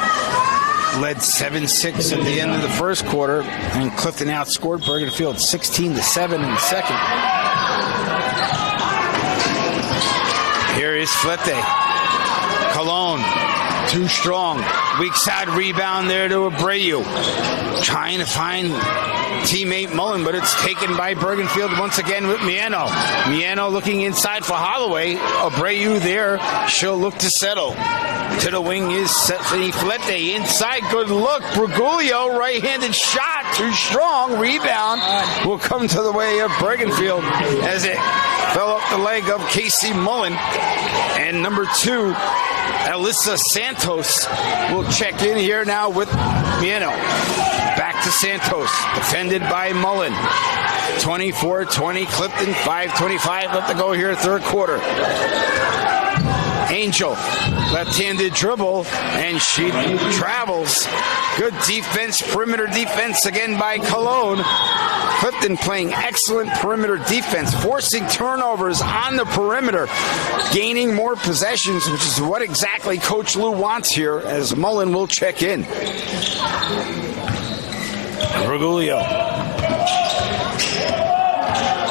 led 7-6 at the end of the first quarter, and Clifton outscored Bergenfield 16-7 in the second. Here is Flete. Cologne Too strong. Weak side rebound there to Abreu. Trying to find teammate Mullen, but it's taken by Bergenfield once again with Miano. Miano looking inside for Holloway. Abreu there. She'll look to settle. To the wing is Stephanie Flete. Inside, good look. Brugulio, right-handed shot. Too strong. Rebound will come to the way of Bergenfield as it fell off the leg of Casey Mullen. And number 2, Alyssa Santos will check in here now with Miano. Back to Santos, defended by Mullen. 24-20, Clifton, 5:25 left to go here, third quarter. Angel, left-handed dribble, and she travels. Good defense, perimeter defense again by Cologne. Clifton playing excellent perimeter defense, forcing turnovers on the perimeter, gaining more possessions, which is what exactly Coach Lou wants here, as Mullen will check in. Brugulio.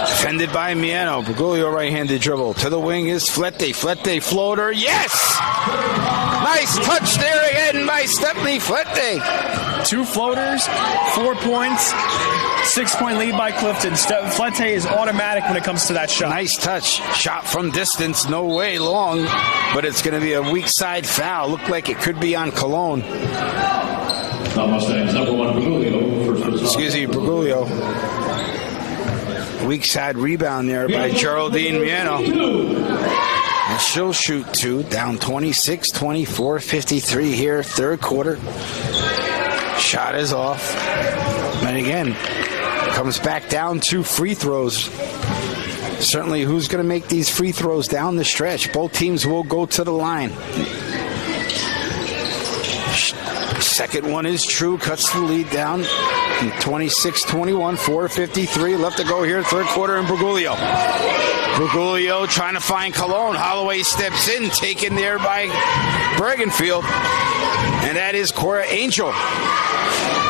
Defended by Miano. Brugulio right-handed dribble. To the wing is Flete. Flete floater. Yes! Nice touch there again by Stephanie Flete. 2 floaters, 4 points, 6-point lead by Clifton. Flete is automatic when it comes to that shot. Nice touch. Shot from distance. No way long, but it's going to be a weak side foul. Looked like it could be on Cologne. Mustangs, number 1, Brugulio. Excuse me, Brugulio. Weak side rebound there by Geraldine Miano. And she'll shoot 2, down 26-24, 53 here, third quarter. Shot is off. And again, comes back down to free throws. Certainly, who's going to make these free throws down the stretch? Both teams will go to the line. Second one is true, cuts the lead down. 26-21, 4:53 left to go here, third quarter, in Brugulio. Brugulio trying to find Cologne. Holloway steps in, taken there by Bergenfield. And that is Cora Angel.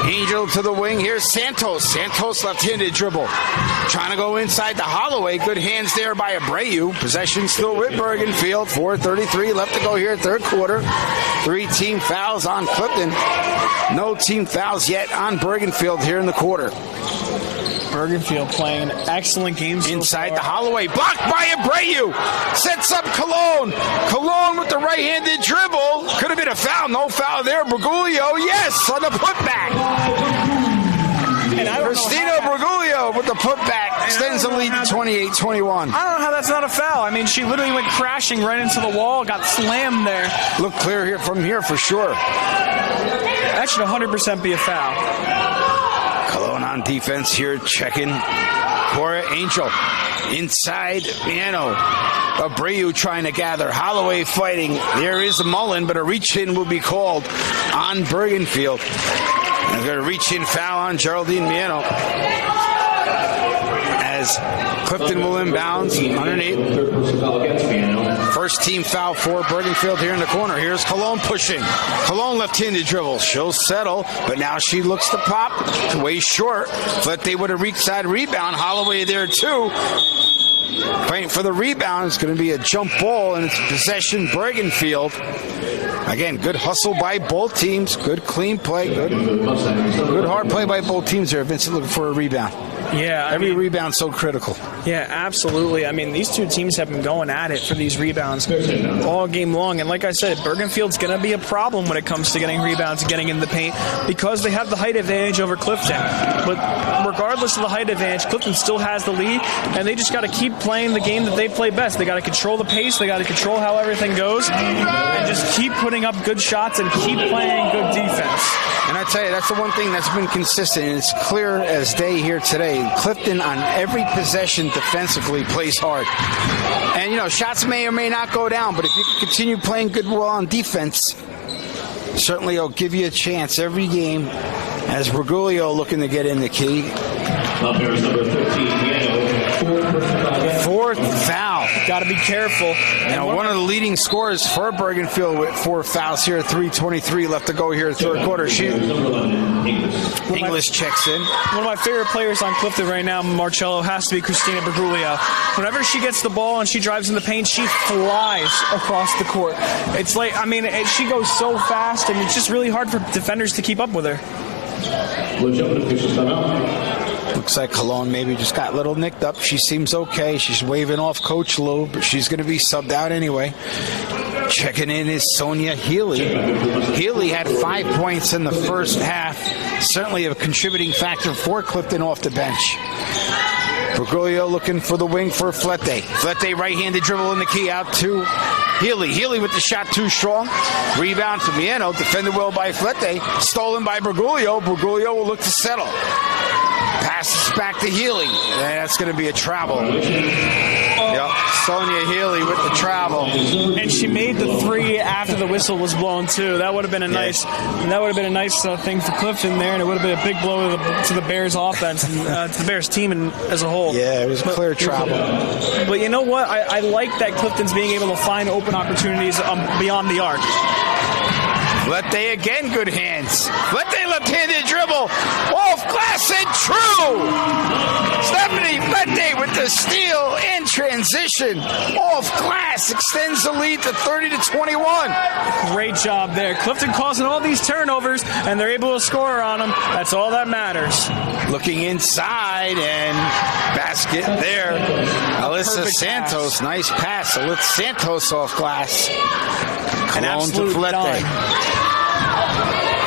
Angel to the wing. Here's Santos. Santos left-handed dribble. Trying to go inside to Holloway. Good hands there by Abreu. Possession still with Bergenfield. 4:33 left to go here, third quarter. 3 team fouls on Clifton. No team fouls yet on Bergenfield here in the quarter. Bergenfield playing excellent games inside to Holloway. Blocked by Abreu. Sets up Cologne. Cologne with the right-handed dribble. Could have been a foul. No foul there. Brugulio, yes, on the putback. Christina Brugulio with the putback extends the lead to 28-21. I don't know how that's not a foul. I mean, she literally went crashing right into the wall, got slammed there. Look clear here from here for sure. That should 100% be a foul. Cologne on defense here, checking. Cora Angel inside Miano. Abreu trying to gather. Holloway fighting. There is Mullen, but a reach-in will be called on Bergenfield. They're going to reach-in foul on Geraldine Miano as Clifton will inbounds underneath. First team foul for Bergenfield here in the corner. Here's Cologne pushing. Cologne left-handed dribble. She'll settle, but now she looks to pop. Way short. Flete with a reach side rebound. Holloway there too. Fighting for the rebound. It's going to be a jump ball, and it's possession Bergenfield. Again, good hustle by both teams. Good clean play. Good hard play by both teams there. Vincent looking for a rebound. Yeah, every rebound so critical. Yeah, absolutely. I mean, these two teams have been going at it for these rebounds all game long. And like I said, Bergenfield's going to be a problem when it comes to getting rebounds and getting in the paint because they have the height advantage over Clifton. But regardless of the height advantage, Clifton still has the lead, and they just got to keep playing the game that they play best. They got to control the pace. They got to control how everything goes, and just keep putting up good shots and keep playing good defense. And I tell you, that's the one thing that's been consistent, and it's clear as day here today. Clifton on every possession defensively plays hard. And, you know, shots may or may not go down, but if you can continue playing good well on defense, certainly it'll give you a chance every game as Brugulio looking to get in the key. Number 13, Fourth foul got to be careful. Now, one of the leading scorers for Bergenfield with 4 fouls here, 3:23 left to go here in third quarter. English checks in. One of my favorite players on Clifton right now, Marcello, has to be Christina Bergoglio. Whenever she gets the ball and she drives in the paint, she flies across the court. It's like, I mean, she goes so fast, and it's just really hard for defenders to keep up with her. Looks like Cologne maybe just got a little nicked up. She seems okay. She's waving off Coach Lou, but she's going to be subbed out anyway. Checking in is Sonia Healy. Healy had 5 points in the first half. Certainly a contributing factor for Clifton off the bench. Bergoglio looking for the wing for Flete. Flete right-handed dribble in the key out to Healy. Healy with the shot too strong. Rebound from Mieno. Defended well by Flete. Stolen by Bergoglio. Bergoglio will look to settle. Passes back to Healy. And that's going to be a travel. Yep. Sonia Healy with the travel. And she made the three after the whistle was blown too. That would have been a nice thing for Clifton there, and it would have been a big blow to the Bears offense and to the Bears team as a whole. Yeah, it was a clear travel. But you know what? I like that Clifton's being able to find open opportunities beyond the arc. Flete again, good hands. Flete left-handed dribble. Off glass and true. Stephanie Flete with the steal in transition. Off glass extends the lead to 30-21. Great job there. Clifton causing all these turnovers, and they're able to score on them. That's all that matters. Looking inside, and basket there. Alyssa Santos, nice pass. Alyssa Santos off glass. An absolute dime.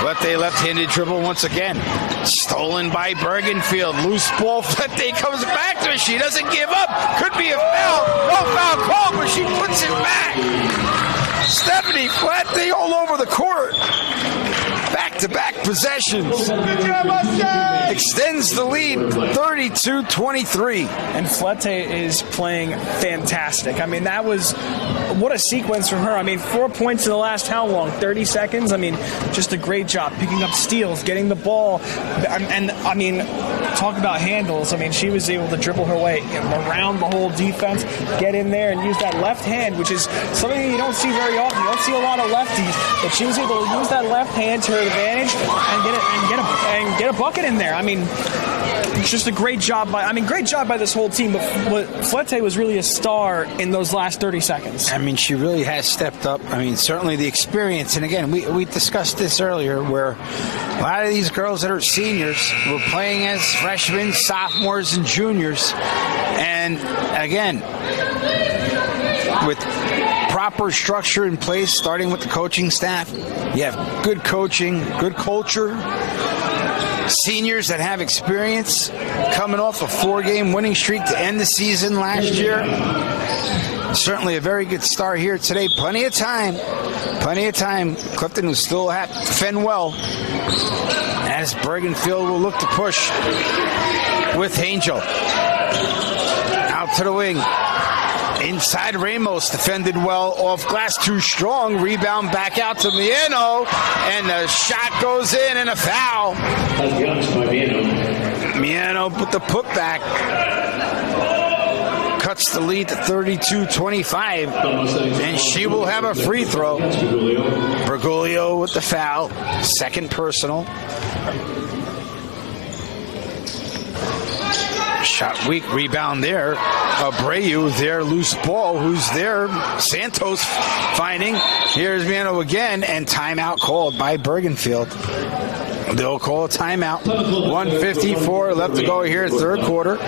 Flete left-handed dribble once again. Stolen by Bergenfield. Loose ball. Flete comes back to it. She doesn't give up. Could be a foul. No foul called, but she puts it back. Stephanie Flete all over the court. Back-to-back possessions. Extends the lead 32-23. And Flete is playing fantastic. I mean, that was what a sequence from her. I mean, 4 points in the last how long? 30 seconds? I mean, just a great job picking up steals, getting the ball. And I mean, talk about handles. I mean, she was able to dribble her way around the whole defense, get in there and use that left hand, which is something you don't see very often. You don't see a lot of lefties, but she was able to use that left hand to her advantage and get a bucket in there. I mean, it's just a great job by this whole team, but Flete was really a star in those last 30 seconds. I mean, she really has stepped up. I mean, certainly the experience. And again, we discussed this earlier, where a lot of these girls that are seniors were playing as freshmen, sophomores, and juniors. And again, with proper structure in place, starting with the coaching staff, you have good coaching, good culture, seniors that have experience, coming off a 4-game winning streak to end the season last year. Certainly a very good start here today. Plenty of time. Clifton will still have to defend well, as Bergenfield will look to push with Angel. Out to the wing. Inside Ramos, defended well, off glass too strong. Rebound back out to Mieno, and the shot goes in, and a foul. Mieno put the putback. Cuts the lead to 32-25, and she will have a free throw. Bergoglio with the foul, second personal. Shot weak, rebound there. Abreu there, loose ball. Who's there? Santos finding. Here's Mieno again, and timeout called by Bergenfield. They'll call a timeout. 1:54 left to go here, third quarter.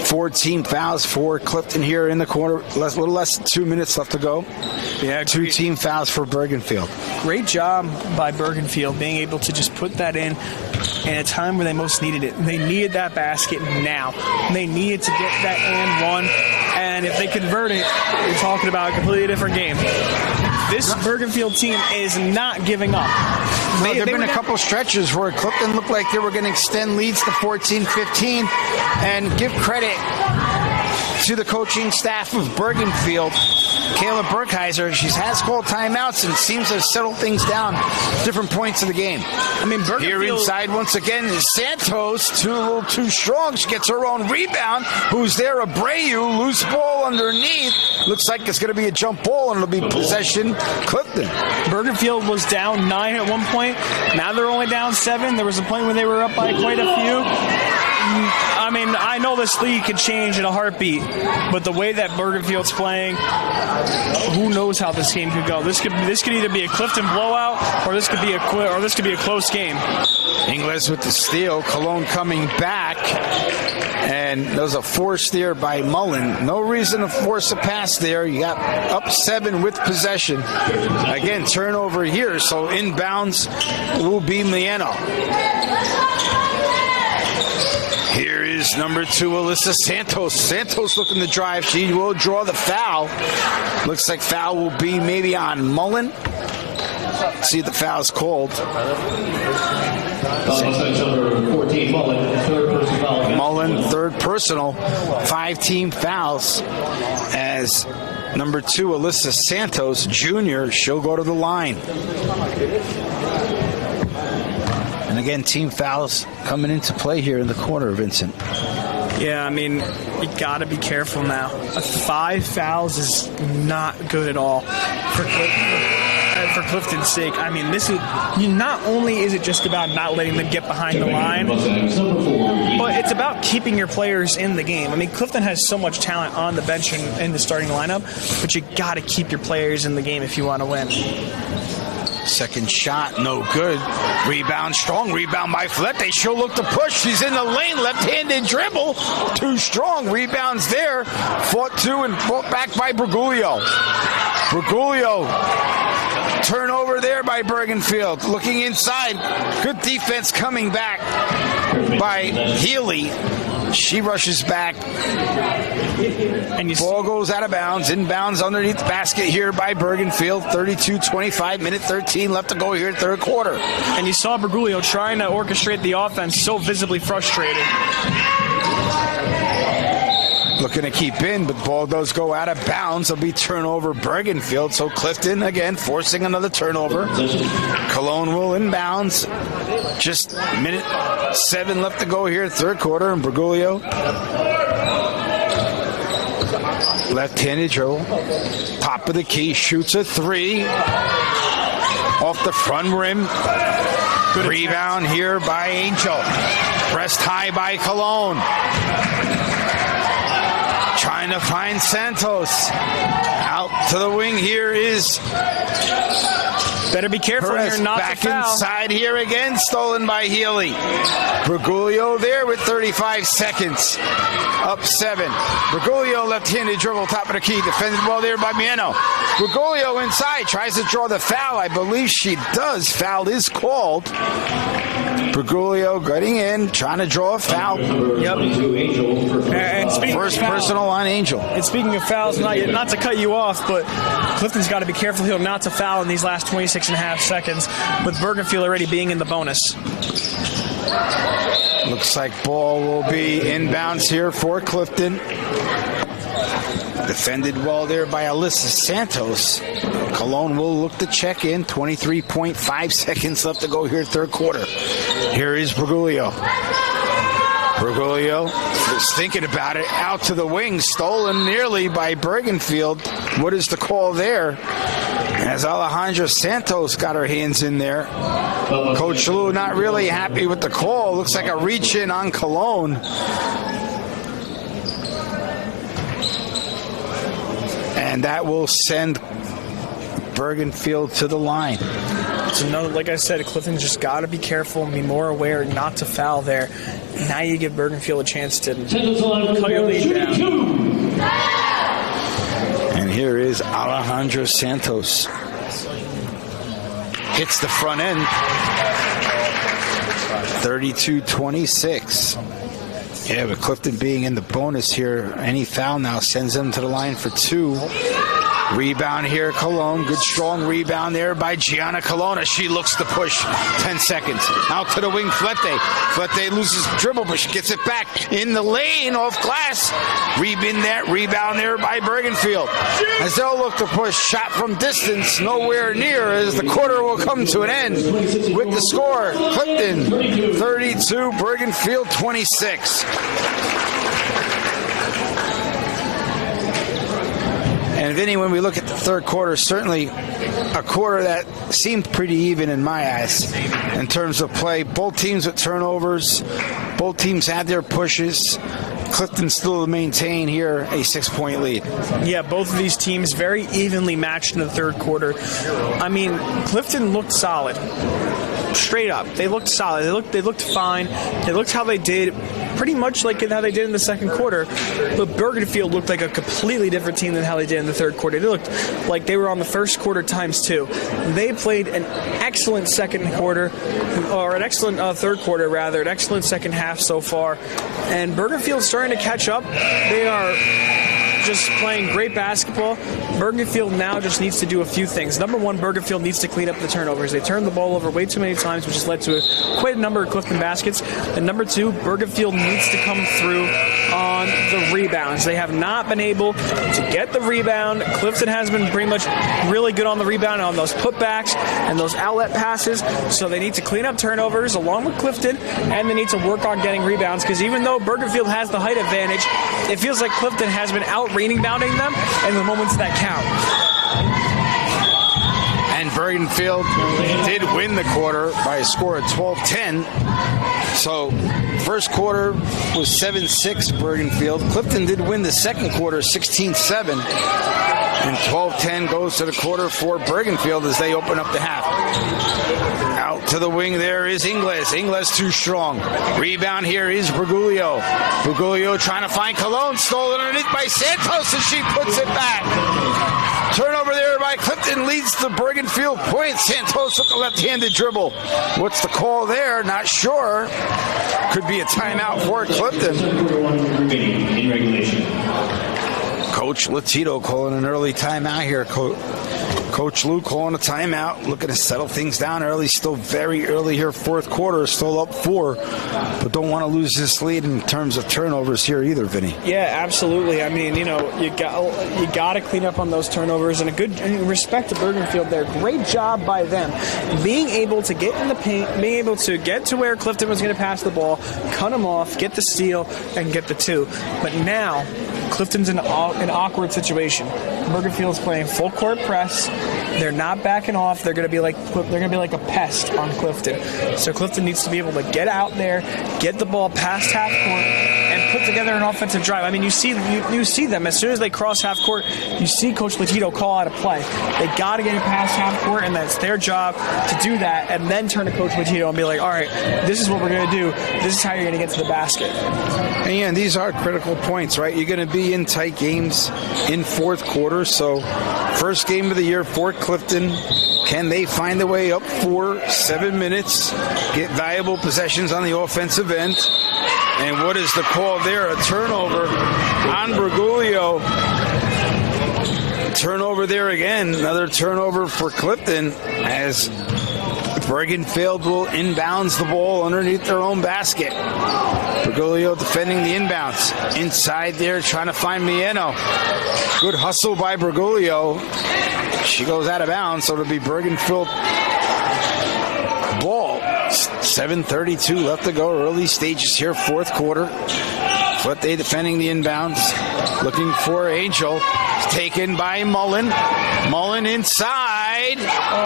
14 fouls for Clifton here in the quarter. A little less than 2 minutes left to go. Yeah, 2 team fouls for Bergenfield. Great job by Bergenfield being able to just put that in a time where they most needed it. They needed that basket now. They needed to get that and one. And if they convert it, you're talking about a completely different game. This Bergenfield team is not giving up. There have been a couple stretches where Clifton looked like they were going to extend leads to 14-15, and give credit to the coaching staff of Bergenfield. Kayla Burkheiser, she has called timeouts and seems to have settled things down at different points of the game. I mean, Bergenfield... Here inside once again is Santos, a little too strong. She gets her own rebound. Who's there? Abreu, loose ball underneath. Looks like it's going to be a jump ball, and it'll be possession Clifton. Bergenfield was down 9 at one point. Now they're only down 7. There was a point where they were up by quite a few. I mean, I know this league could change in a heartbeat, but the way that Bergenfield's playing, who knows how this game could go? This could either be a Clifton blowout, or this could be a close game. Ingles with the steal. Cologne coming back, and there was a force there by Mullen. No reason to force a pass there. You got up 7 with possession. Again, turnover here, so inbounds will be Mieno. Here is number 2, Alyssa Santos. Santos looking to drive. She will draw the foul. Looks like foul will be maybe on Mullen. See if the foul's called. Number 14, Mullen, third personal foul. Mullen, third personal. 5 team fouls as number 2, Alyssa Santos, Jr., she'll go to the line. And again, team fouls coming into play here in the quarter, Vincent. Yeah, I mean, you got to be careful now. 5 fouls is not good at all for Clifton's sake. I mean, this is not only is it just about not letting them get behind the line, but it's about keeping your players in the game. I mean, Clifton has so much talent on the bench and in the starting lineup, but you got to keep your players in the game if you want to win. Second shot, no good. Rebound, strong rebound by Flete. She'll look to push. She's in the lane, left-handed dribble. Too strong. Rebounds there. Fought to and fought back by Bergoglio. Bergoglio. Turnover there by Bergenfield. Looking inside. Good defense coming back by Healy. She rushes back. And ball goes out of bounds. Inbounds underneath the basket here by Bergenfield. 32-25, minute 13 left to go here in third quarter. And you saw Bergoglio trying to orchestrate the offense, so visibly frustrated. Looking to keep in, but ball does go out of bounds. It'll be turnover Bergenfield. So Clifton again forcing another turnover. Cologne will inbounds. Just minute 7 left to go here, third quarter, and Bergoglio. Left-handed dribble. Top of the key, shoots a 3. Off the front rim. Good rebound here by Angel. Pressed high by Cologne. Trying to find Santos. Out to the wing here is... Better be careful Perez here not back to foul. Inside here again, stolen by Healy. Bergoglio there with 35 seconds. Up 7. Bergoglio left-handed dribble, top of the key. Defended ball there by Mieno. Bergoglio inside, tries to draw the foul. I believe she does. Foul is called. Bergoglio getting in, trying to draw a foul. Yep. And First personal on Angel. And speaking of fouls, not to cut you off, but Clifton's got to be careful here not to foul in these last 26 and a half seconds, with Bergenfield already being in the bonus. Looks like ball will be inbounds here for Clifton. Defended well there by Alyssa Santos. Cologne will look to check in. 23.5 seconds left to go here, third quarter. Here is Bergoglio. Bergoglio is thinking about it. Out to the wing. Stolen nearly by Bergenfield. What is the call there? As Alejandra Santos got her hands in there. Coach Lou not really happy with the call. Looks like a reach in on Cologne. And that will send Bergenfield to the line. So, like I said, Clifton's just got to be careful and be more aware not to foul there. Now you give Bergenfield a chance to cut your lead down. And here is Alejandro Santos. Hits the front end. 32-26. Yeah, but Clifton being in the bonus here, any foul now sends them to the line for 2. Rebound here, Cologne. Good strong rebound there by Gianna Colonna. She looks to push. 10 seconds. Out to the wing, Flete. Flete loses dribble, but she gets it back in the lane off glass. Rebound there by Bergenfield. As they'll look to push, shot from distance, nowhere near, as the quarter will come to an end with the score. Clifton 32, Bergenfield 26. And Vinny, when we look at the third quarter, certainly a quarter that seemed pretty even in my eyes in terms of play. Both teams with turnovers. Both teams had their pushes. Clifton still maintain here a 6-point lead. Yeah, both of these teams very evenly matched in the third quarter. I mean, Clifton looked solid. Straight up, they looked solid. They looked fine. They looked how they did, pretty much like how they did in the second quarter. But Bergenfield looked like a completely different team than how they did in the third quarter. They looked like they were on the first quarter times 2. They played an excellent second quarter, or an excellent third quarter rather, an excellent second half so far. And Bergenfield's starting to catch up. They are just playing great basketball. Bergenfield now just needs to do a few things. Number one, Bergenfield needs to clean up the turnovers. They turned the ball over way too many times, which has led to quite a number of Clifton baskets. And number two, Bergenfield needs to come through on the rebounds. They have not been able to get the rebound. Clifton has been pretty much really good on the rebound, on those putbacks and those outlet passes. So they need to clean up turnovers along with Clifton, and they need to work on getting rebounds, because even though Bergenfield has the height advantage, it feels like Clifton has been out-rebounding them in the moments that count. And Bergenfield did win the quarter by a score of 12-10. So first quarter was 7-6 Bergenfield. Clifton did win the second quarter 16-7. And 12-10 goes to the quarter for Bergenfield as they open up the half. Out to the wing there is Ingles. Ingles too strong. Rebound here is Bergoglio. Bergoglio trying to find Cologne. Stolen underneath by Santos, and she puts it back. Turnover there by Clifton leads to Bergenfield point. Santos with the left-handed dribble. What's the call there? Not sure. Could be a timeout for Clifton. In regulation. Coach Latito calling an early timeout here. Coach Lou calling a timeout, looking to settle things down early. Still very early here, fourth quarter, still up 4, but don't want to lose this lead in terms of turnovers here either, Vinny. Yeah, absolutely. I mean, you got to clean up on those turnovers, and respect to Bergenfield there. Great job by them, being able to get in the paint, being able to get to where Clifton was going to pass the ball, cut him off, get the steal, and get the 2. But now Clifton's in an awkward situation. Bergenfield's playing full court press. They're not backing off. They're going to be like a pest on Clifton. So Clifton needs to be able to get out there, get the ball past half court, and put together an offensive drive. I mean, you see them as soon as they cross half court. You see Coach Latito call out a play. They got to get it past half court, and that's their job to do that, and then turn to Coach Latito and be like, all right, this is what we're going to do. This is how you're going to get to the basket. And yeah, these are critical points, right? You're going to be in tight games in fourth quarter. So first game of the year for Clifton. Can they find a way up 7 minutes, get valuable possessions on the offensive end? And what is the call there? A turnover on Bergoglio. Turnover there again. Another turnover for Clifton as Bergenfield will inbounds the ball underneath their own basket. Bergoglio defending the inbounds. Inside there trying to find Mieno. Good hustle by Bergoglio. She goes out of bounds, so it'll be Bergenfield ball. 7:32 left to go. Early stages here, fourth quarter. Flete defending the inbounds. Looking for Angel. Taken by Mullen. Mullen inside.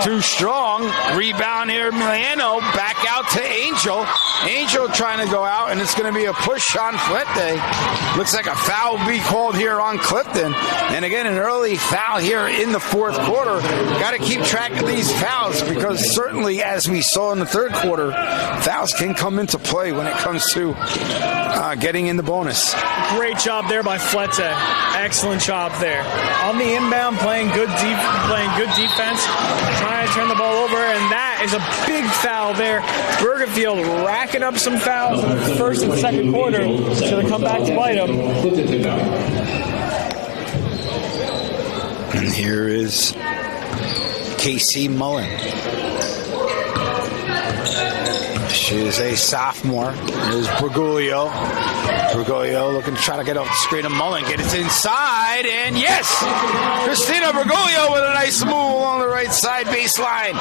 Too strong. Rebound here, Mieno. Back out to Angel. Angel trying to go out, and it's going to be a push on Flete. Looks like a foul will be called here on Clifton. And again, an early foul here in the fourth quarter. Got to keep track of these fouls, because certainly, as we saw in the third quarter, fouls can come into play when it comes to getting in the bonus. Great job there by Flete. Excellent job there. On the inbound, playing good defense, trying to turn the ball over, and that is a big foul there. Bergenfield racking up some fouls in the first and second quarter. It's going to come back to bite them. Here is Casey Mullen. She is a sophomore. There's Bergoglio. Bergoglio looking to try to get off the screen of Mullen. Get it inside, and yes! Christina Bergoglio with a nice move along the right side baseline.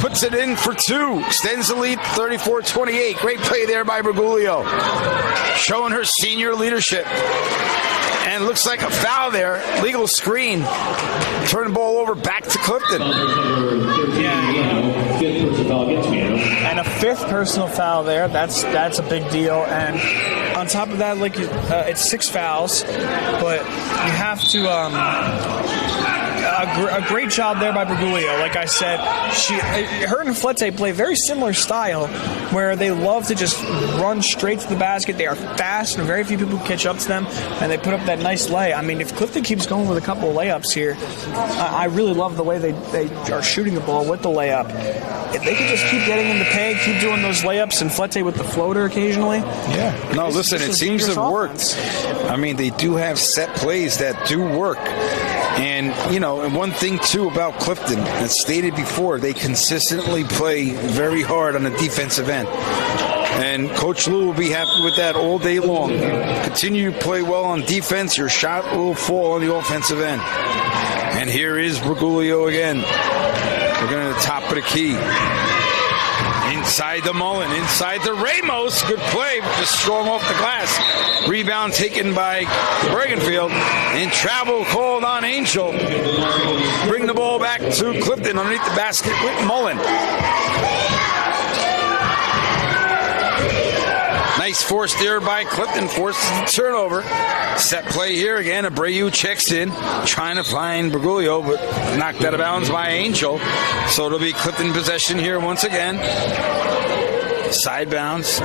Puts it in for two. Extends the lead 34-28. Great play there by Bergoglio. Showing her senior leadership. And looks like a foul there. Legal screen. Turn the ball over back to Clifton. And a fifth personal foul there. That's a big deal. And on top of that, like it's 6 fouls, but you have to. A great job there by Bergoglio. Like I said, her and Flete play very similar style, where they love to just run straight to the basket. They are fast, and very few people catch up to them, and they put up that nice lay. I mean, if Clifton keeps going with a couple of layups here, I really love the way they are shooting the ball with the layup. If they could just keep getting in the paint, keep doing those layups, and Flete with the floater occasionally. Yeah. No, listen, it seems to have worked. I mean, they do have set plays that do work. And, you know, and one thing, too, about Clifton, as stated before, they consistently play very hard on the defensive end. And Coach Lou will be happy with that all day long. Continue to play well on defense, your shot will fall on the offensive end. And here is Bergoglio again. We're going to the top of the key. Inside the Mullen, inside the Ramos. Good play, just strong off the glass. Rebound taken by Bergenfield. And travel called on Angel. Bring the ball back to Clifton underneath the basket with Mullen. Nice force there by Clifton. Forces the turnover. Set play here again. Abreu checks in, trying to find Bergoglio, but knocked out of bounds by Angel. So it'll be Clifton possession here once again. Side bounce.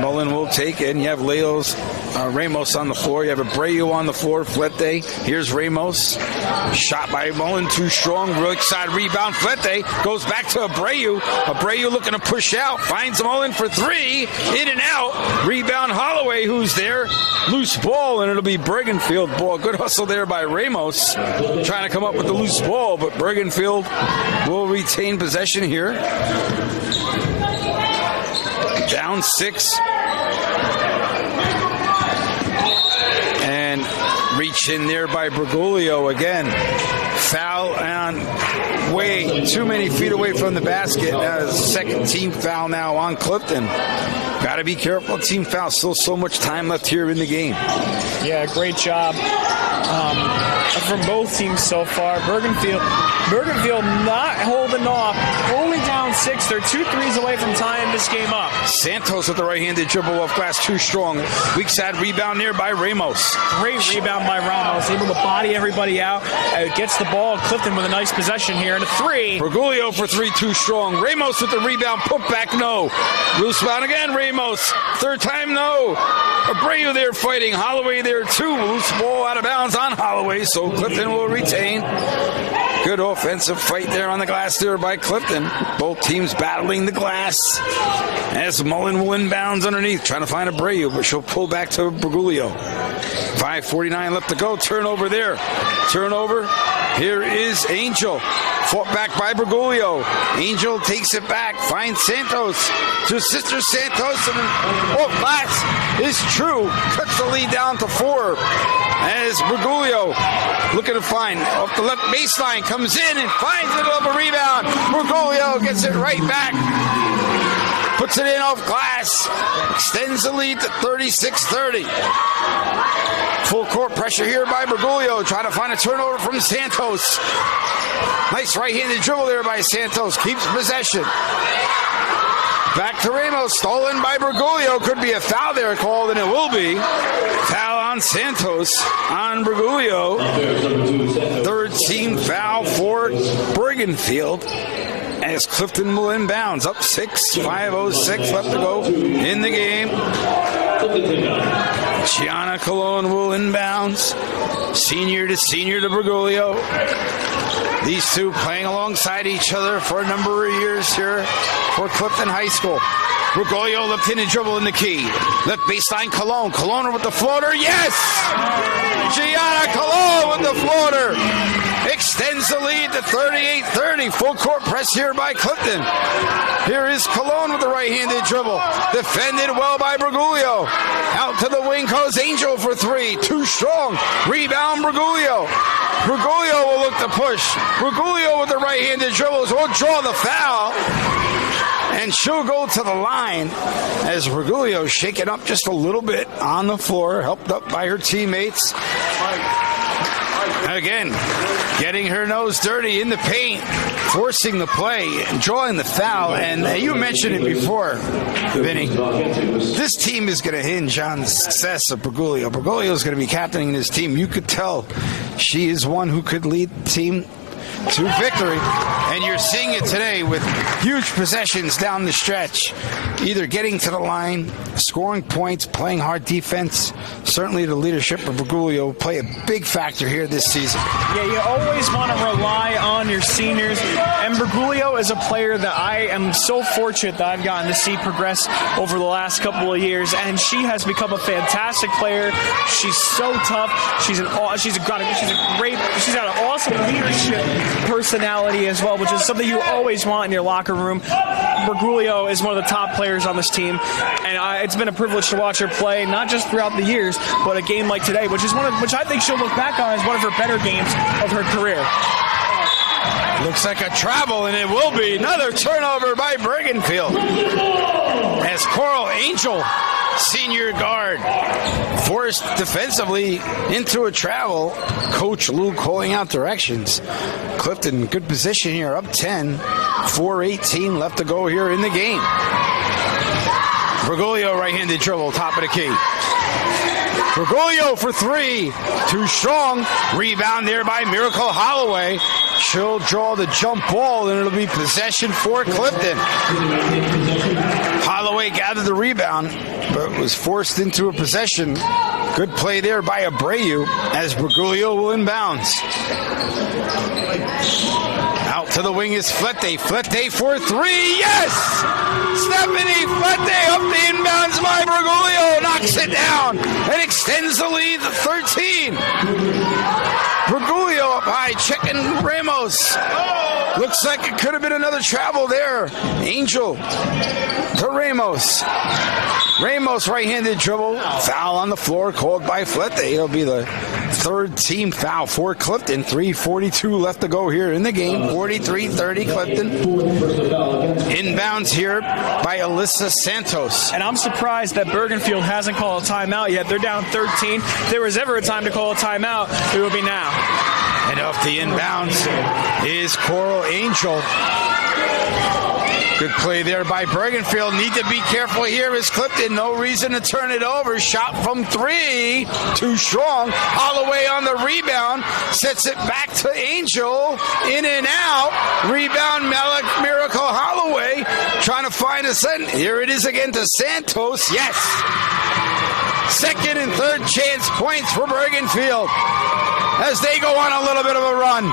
Mullen will take it. And you have Ramos on the floor. You have Abreu on the floor. Flete. Here's Ramos. Shot by Mullen. Too strong. Right side rebound. Flete goes back to Abreu. Abreu looking to push out. Finds Mullen for three. In and out. Rebound Holloway, who's there. Loose ball, and it'll be Bergenfield ball. Good hustle there by Ramos. Trying to come up with the loose ball, but Bergenfield will retain possession here. Down 6. And reach in there by Bergoglio again. Foul on way too many feet away from the basket. Second team foul now on Clifton. Got to be careful. Team foul. Still so much time left here in the game. Yeah, great job from both teams so far. Bergenfield not holding off. Only down 6. They're 2 threes away from tying this game up. Santos with the right-handed dribble off glass, too strong. Weak side rebound there by Ramos. Great rebound by Ramos. Able to body everybody out. Gets the ball. Clifton with a nice possession here. And a 3. Bergoglio for 3, too strong. Ramos with the rebound. Put back, no. Loose bound again, Ramos. Third time, no. Abreu there fighting. Holloway there, too. Loose ball out of bounds on Holloway, so Clifton will retain. Good offensive fight there on the glass there by Clifton. Both teams battling the glass as Mullen will inbounds underneath, trying to find Abreu, but she'll pull back to Bergoglio. 5:49 left to go. Turnover there. Turnover. Here is Angel. Fought back by Bergoglio. Angel takes it back. Finds Santos to Sister Santos. And off glass is true. Cuts the lead down to 4. As Bergoglio looking to find off the left baseline. Comes in and finds it off a rebound. Bergoglio gets it right back. Puts it in off glass. Extends the lead to 36-30. Full court pressure here by Bergoglio. Trying to find a turnover from Santos. Nice right-handed dribble there by Santos. Keeps possession. Back to Ramos. Stolen by Bergoglio. Could be a foul there called, and it will be. Foul on Santos on Bergoglio. Third team foul for Bergenfield. As Clifton will inbounds. Up 6. 5:06 left to go in the game. Gianna Colon will inbounds. Senior to Bergoglio. These two playing alongside each other for a number of years here for Clifton High School. Bergoglio left-handed dribble in the key. Left baseline, Colon. Colon with the floater. Yes! Gianna Colon with the floater. Extends the lead to 38-30. Full court press here by Clifton. Here is Colon with the right-handed dribble. Defended well by Bergoglio. Out to the wing goes Angel for three. Too strong. Rebound Bergoglio. Bergoglio will look to push. Bergoglio with the right-handed dribbles will draw the foul. And she'll go to the line as Bergoglio shaken up just a little bit on the floor, helped up by her teammates. Again, getting her nose dirty in the paint, forcing the play, and drawing the foul. And you mentioned it before, Vinny. This team is going to hinge on the success of Bergoglio. Bergoglio is going to be captaining this team. You could tell she is one who could lead the team to victory, and you're seeing it today with huge possessions down the stretch, either getting to the line, scoring points, playing hard defense. Certainly the leadership of Bergoglio will play a big factor here this season. Yeah, you always want to rely on your seniors, and Bergoglio is a player that I am so fortunate that I've gotten to see progress over the last couple of years, and she has become a fantastic player. She's so tough. She's got an awesome leadership personality as well, which is something you always want in your locker room. Bergoglio is one of the top players on this team, and it's been a privilege to watch her play, not just throughout the years, but a game like today, which I think she'll look back on as one of her better games of her career. Looks like a travel, and it will be another turnover by Bergenfield. As Coral Angel, senior guard, forced defensively into a travel. Coach Lou calling out directions. Clifton, good position here, up 10. 4:18 left to go here in the game. Bergoglio right-handed dribble, top of the key. Bergoglio for three. Too strong. Rebound there by Miracle Holloway. She'll draw the jump ball, and it'll be possession for Clifton. Holloway gathered the rebound, but was forced into a possession. Good play there by Abreu as Bergoglio will inbounds. Out to the wing is Flete. Flete for three. Yes! Stephanie Flete up the inbounds by Bergoglio. Knocks it down and extends the lead to 13. Bergoglio up high, checking Ramos. Looks like it could have been another travel there. Angel to Ramos. Ramos right-handed dribble. Foul on the floor called by Flete. It'll be the third team foul for Clifton. 3:42 left to go here in the game. 43-30 Clifton. Inbounds here by Alyssa Santos. And I'm surprised that Bergenfield hasn't called a timeout yet. They're down 13. If there was ever a time to call a timeout, it would be now. And off the inbounds is Coral Angel. Good play there by Bergenfield. Need to be careful here as Clifton. No reason to turn it over. Shot from three. Too strong. Holloway on the rebound. Sets it back to Angel. In and out. Rebound Miracle Holloway. Trying to find a set. Here it is again to Santos. Yes. Second and third chance points for Bergenfield as they go on a little bit of a run.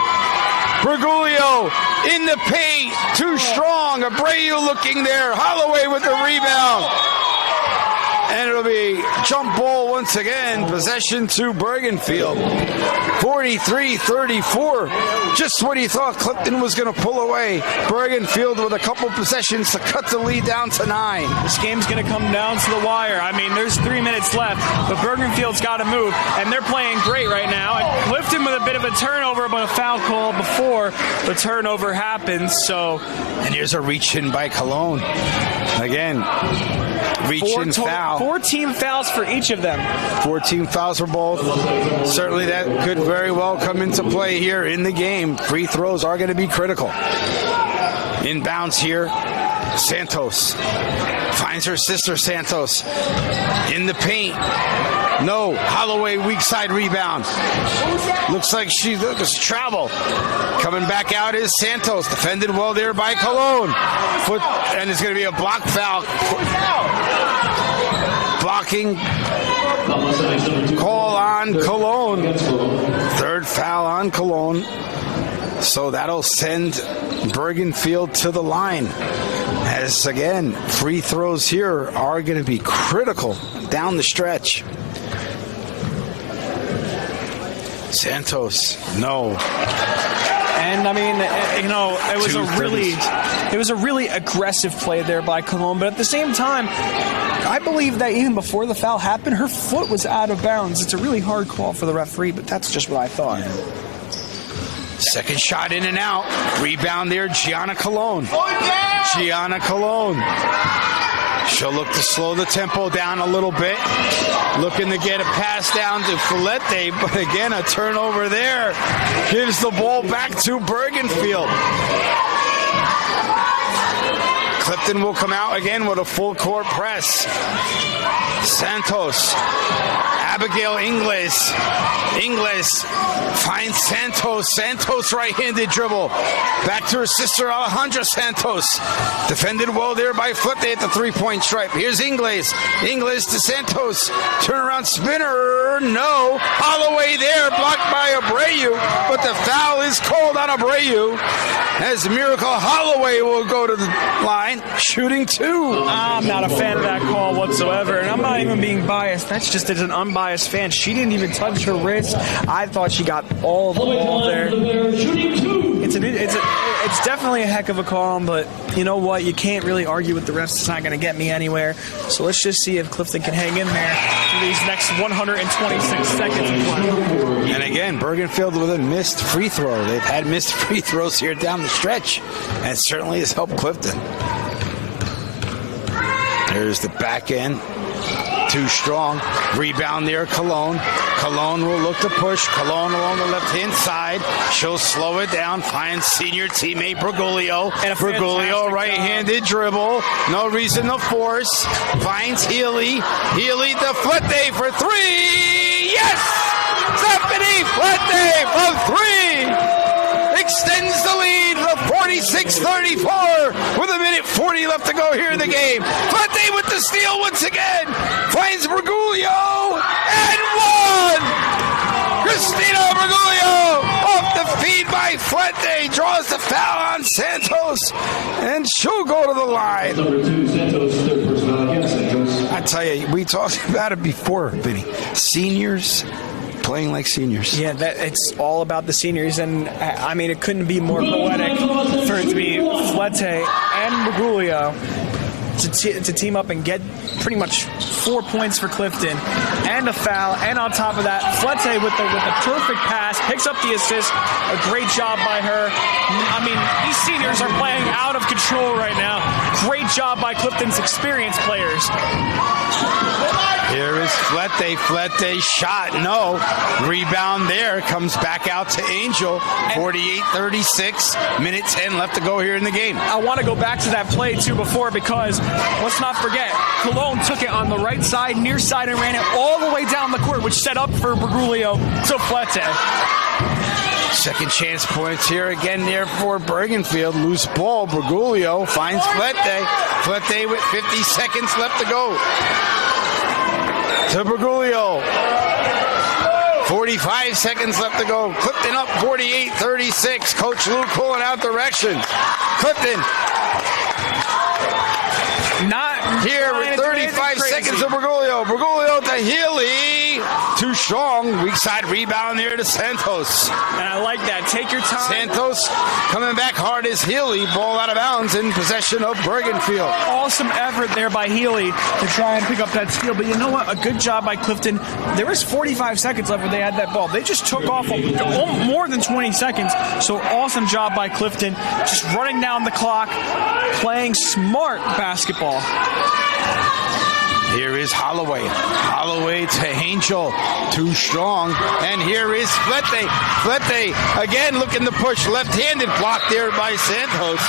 Bergoglio in the paint, too strong. Abreu looking there. Holloway with the rebound. And it'll be jump ball once again. Possession to Bergenfield. 43-34. Just when he thought Clifton was going to pull away. Bergenfield with a couple possessions to cut the lead down to 9. This game's going to come down to the wire. I mean, there's 3 minutes left, but Bergenfield's got to move, and they're playing great right now. And Clifton with a bit of a turnover, but a foul call before the turnover happens. So, and here's a reach in by Cologne. Again, reach in foul. 14 fouls for each of them. 14 fouls for both. Certainly that could very well come into play here in the game. Free throws are going to be critical. Inbounds here. Santos finds her sister Santos in the paint. No. Holloway weak side rebound. Looks like she does travel. Coming back out is Santos. Defended well there by Cologne. And it's going to be a block foul. Blocking Call on Cologne. Third foul on Cologne. So that'll send Bergenfield to the line. As again, free throws here are going to be critical down the stretch. Santos, no. And I mean, you know, it was a really aggressive play there by Cologne. But at the same time, I believe that even before the foul happened, her foot was out of bounds. It's a really hard call for the referee, but that's just what I thought. Second shot in and out. Rebound there, Gianna Cologne. Gianna Cologne. She'll look to slow the tempo down a little bit. Looking to get a pass down to Filete, but again, a turnover there. Gives the ball back to Bergenfield. Clifton will come out again with a full court press. Santos. Abigail Ingles. Ingles finds Santos. Santos right-handed dribble. Back to her sister Alejandra Santos. Defended well there by Flete at the three-point stripe. Here's Ingles. Ingles to Santos. Turnaround spinner. No. Holloway there. Blocked by Abreu. But the foul is called on Abreu. As Miracle Holloway will go to the line. Shooting two. I'm not a fan of that call whatsoever. And I'm not even being biased. That's just as an unbiased fan. She didn't even touch her wrist. I thought she got all of the ball there. It's definitely a heck of a call, but you know what? You can't really argue with the refs. It's not going to get me anywhere. So let's just see if Clifton can hang in there for these next 126 seconds of play. And again, Bergenfield with a missed free throw. They've had missed free throws here down the stretch, and it certainly has helped Clifton. There's the back end. Too strong. Rebound there, Cologne. Cologne will look to push. Cologne along the left-hand side. She'll slow it down. Finds senior teammate Bergoglio. And Bergoglio right-handed dribble. No reason to force. Finds Healy. Healy to Flete for three. Yes! Stephanie Flete for three! Extends the lead to 46-34 with a minute 40 left to go here in the game. Flete with the steal once again. Finds Bergoglio and one! Christina Bergoglio off the feed by Flete. Draws the foul on Santos and she'll go to the line. Number 2, Santos, third personal against Santos. I tell you, we talked about it before, Vinny. Seniors playing like seniors. Yeah, it's all about the seniors, and I mean, it couldn't be more poetic for it to be Flete and Bergoglio to team up and get pretty much 4 points for Clifton and a foul, and on top of that, Flete with the perfect pass, picks up the assist. A great job by her. I mean, these seniors are playing out of control right now. Great job by Clifton's experienced players. Here is Flete. Flete shot. No. Rebound there. Comes back out to Angel. 48-36. Minute 10 left to go here in the game. I want to go back to that play, too, before, because let's not forget, Cologne took it on the right side, near side, and ran it all the way down the court, which set up for Bergoglio to Flete. Second chance points here again there for Bergenfield. Loose ball. Bergoglio finds Flete. Flete with 50 seconds left to go. To Bergoglio. 45 seconds left to go. Clifton up 48-36. Coach Lou pulling out direction. Clifton. Not here with 35 seconds of Bergoglio. Bergoglio to Healy. Too strong. Weak side rebound there to Santos. And I like that. Take your time. Santos coming back hard as Healy. Ball out of bounds in possession of Bergenfield. Awesome effort there by Healy to try and pick up that steal. But you know what? A good job by Clifton. There was 45 seconds left when they had that ball. They just took off more than 20 seconds. So awesome job by Clifton. Just running down the clock, playing smart basketball. Here is Holloway. Holloway to Angel. Too strong. And here is Flete. Flete again looking to push. Left-handed block there by Santos.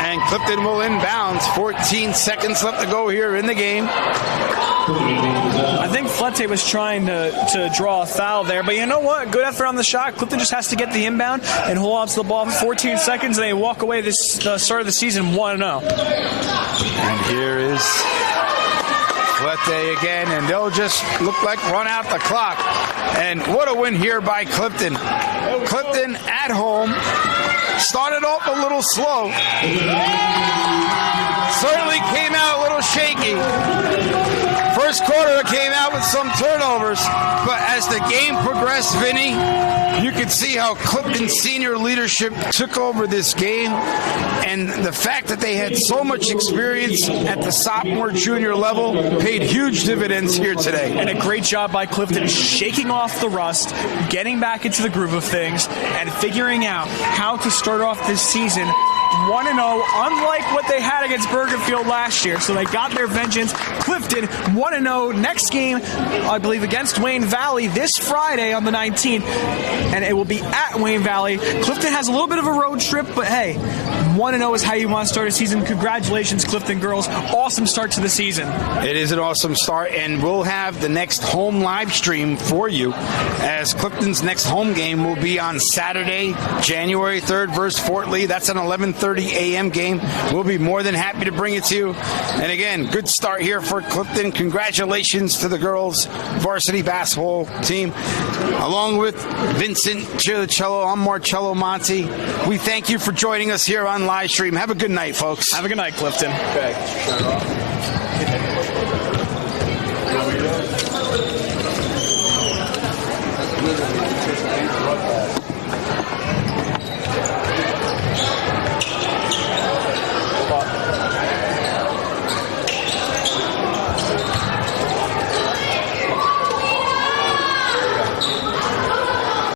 And Clifton will inbounds. 14 seconds left to go here in the game. I think Flete was trying to draw a foul there, but you know what? Good effort on the shot. Clifton just has to get the inbound and hold on to the ball for 14 seconds, and they walk away the start of the season 1-0. And here is Colette again, and they'll just look like run out the clock. And what a win here by Clifton. Clifton at home started off a little slow. Certainly came out a little shaky. First quarter came out with some turnovers, but as the game progressed, Vinny, you could see how Clifton's senior leadership took over this game, and the fact that they had so much experience at the sophomore, junior level paid huge dividends here today. And a great job by Clifton shaking off the rust, getting back into the groove of things, and figuring out how to start off this season 1-0, unlike what they had against Bergenfield last year. So they got their vengeance. Clifton 1-0. Next game, I believe, against Wayne Valley this Friday on the 19th, and it will be at Wayne Valley. Clifton has a little bit of a road trip, but hey, 1-0 is how you want to start a season. Congratulations, Clifton girls. Awesome start to the season. It is an awesome start, and we'll have the next home live stream for you, as Clifton's next home game will be on Saturday, January 3rd versus Fort Lee. That's an 11:30 a.m. game. We'll be more than happy to bring it to you. And again, good start here for Clifton. Congratulations to the girls varsity basketball team. Along with Vincent Chilicello, I'm Marcello Monti. We thank you for joining us here on live stream. Have a good night, folks. Have a good night, Clifton. Okay.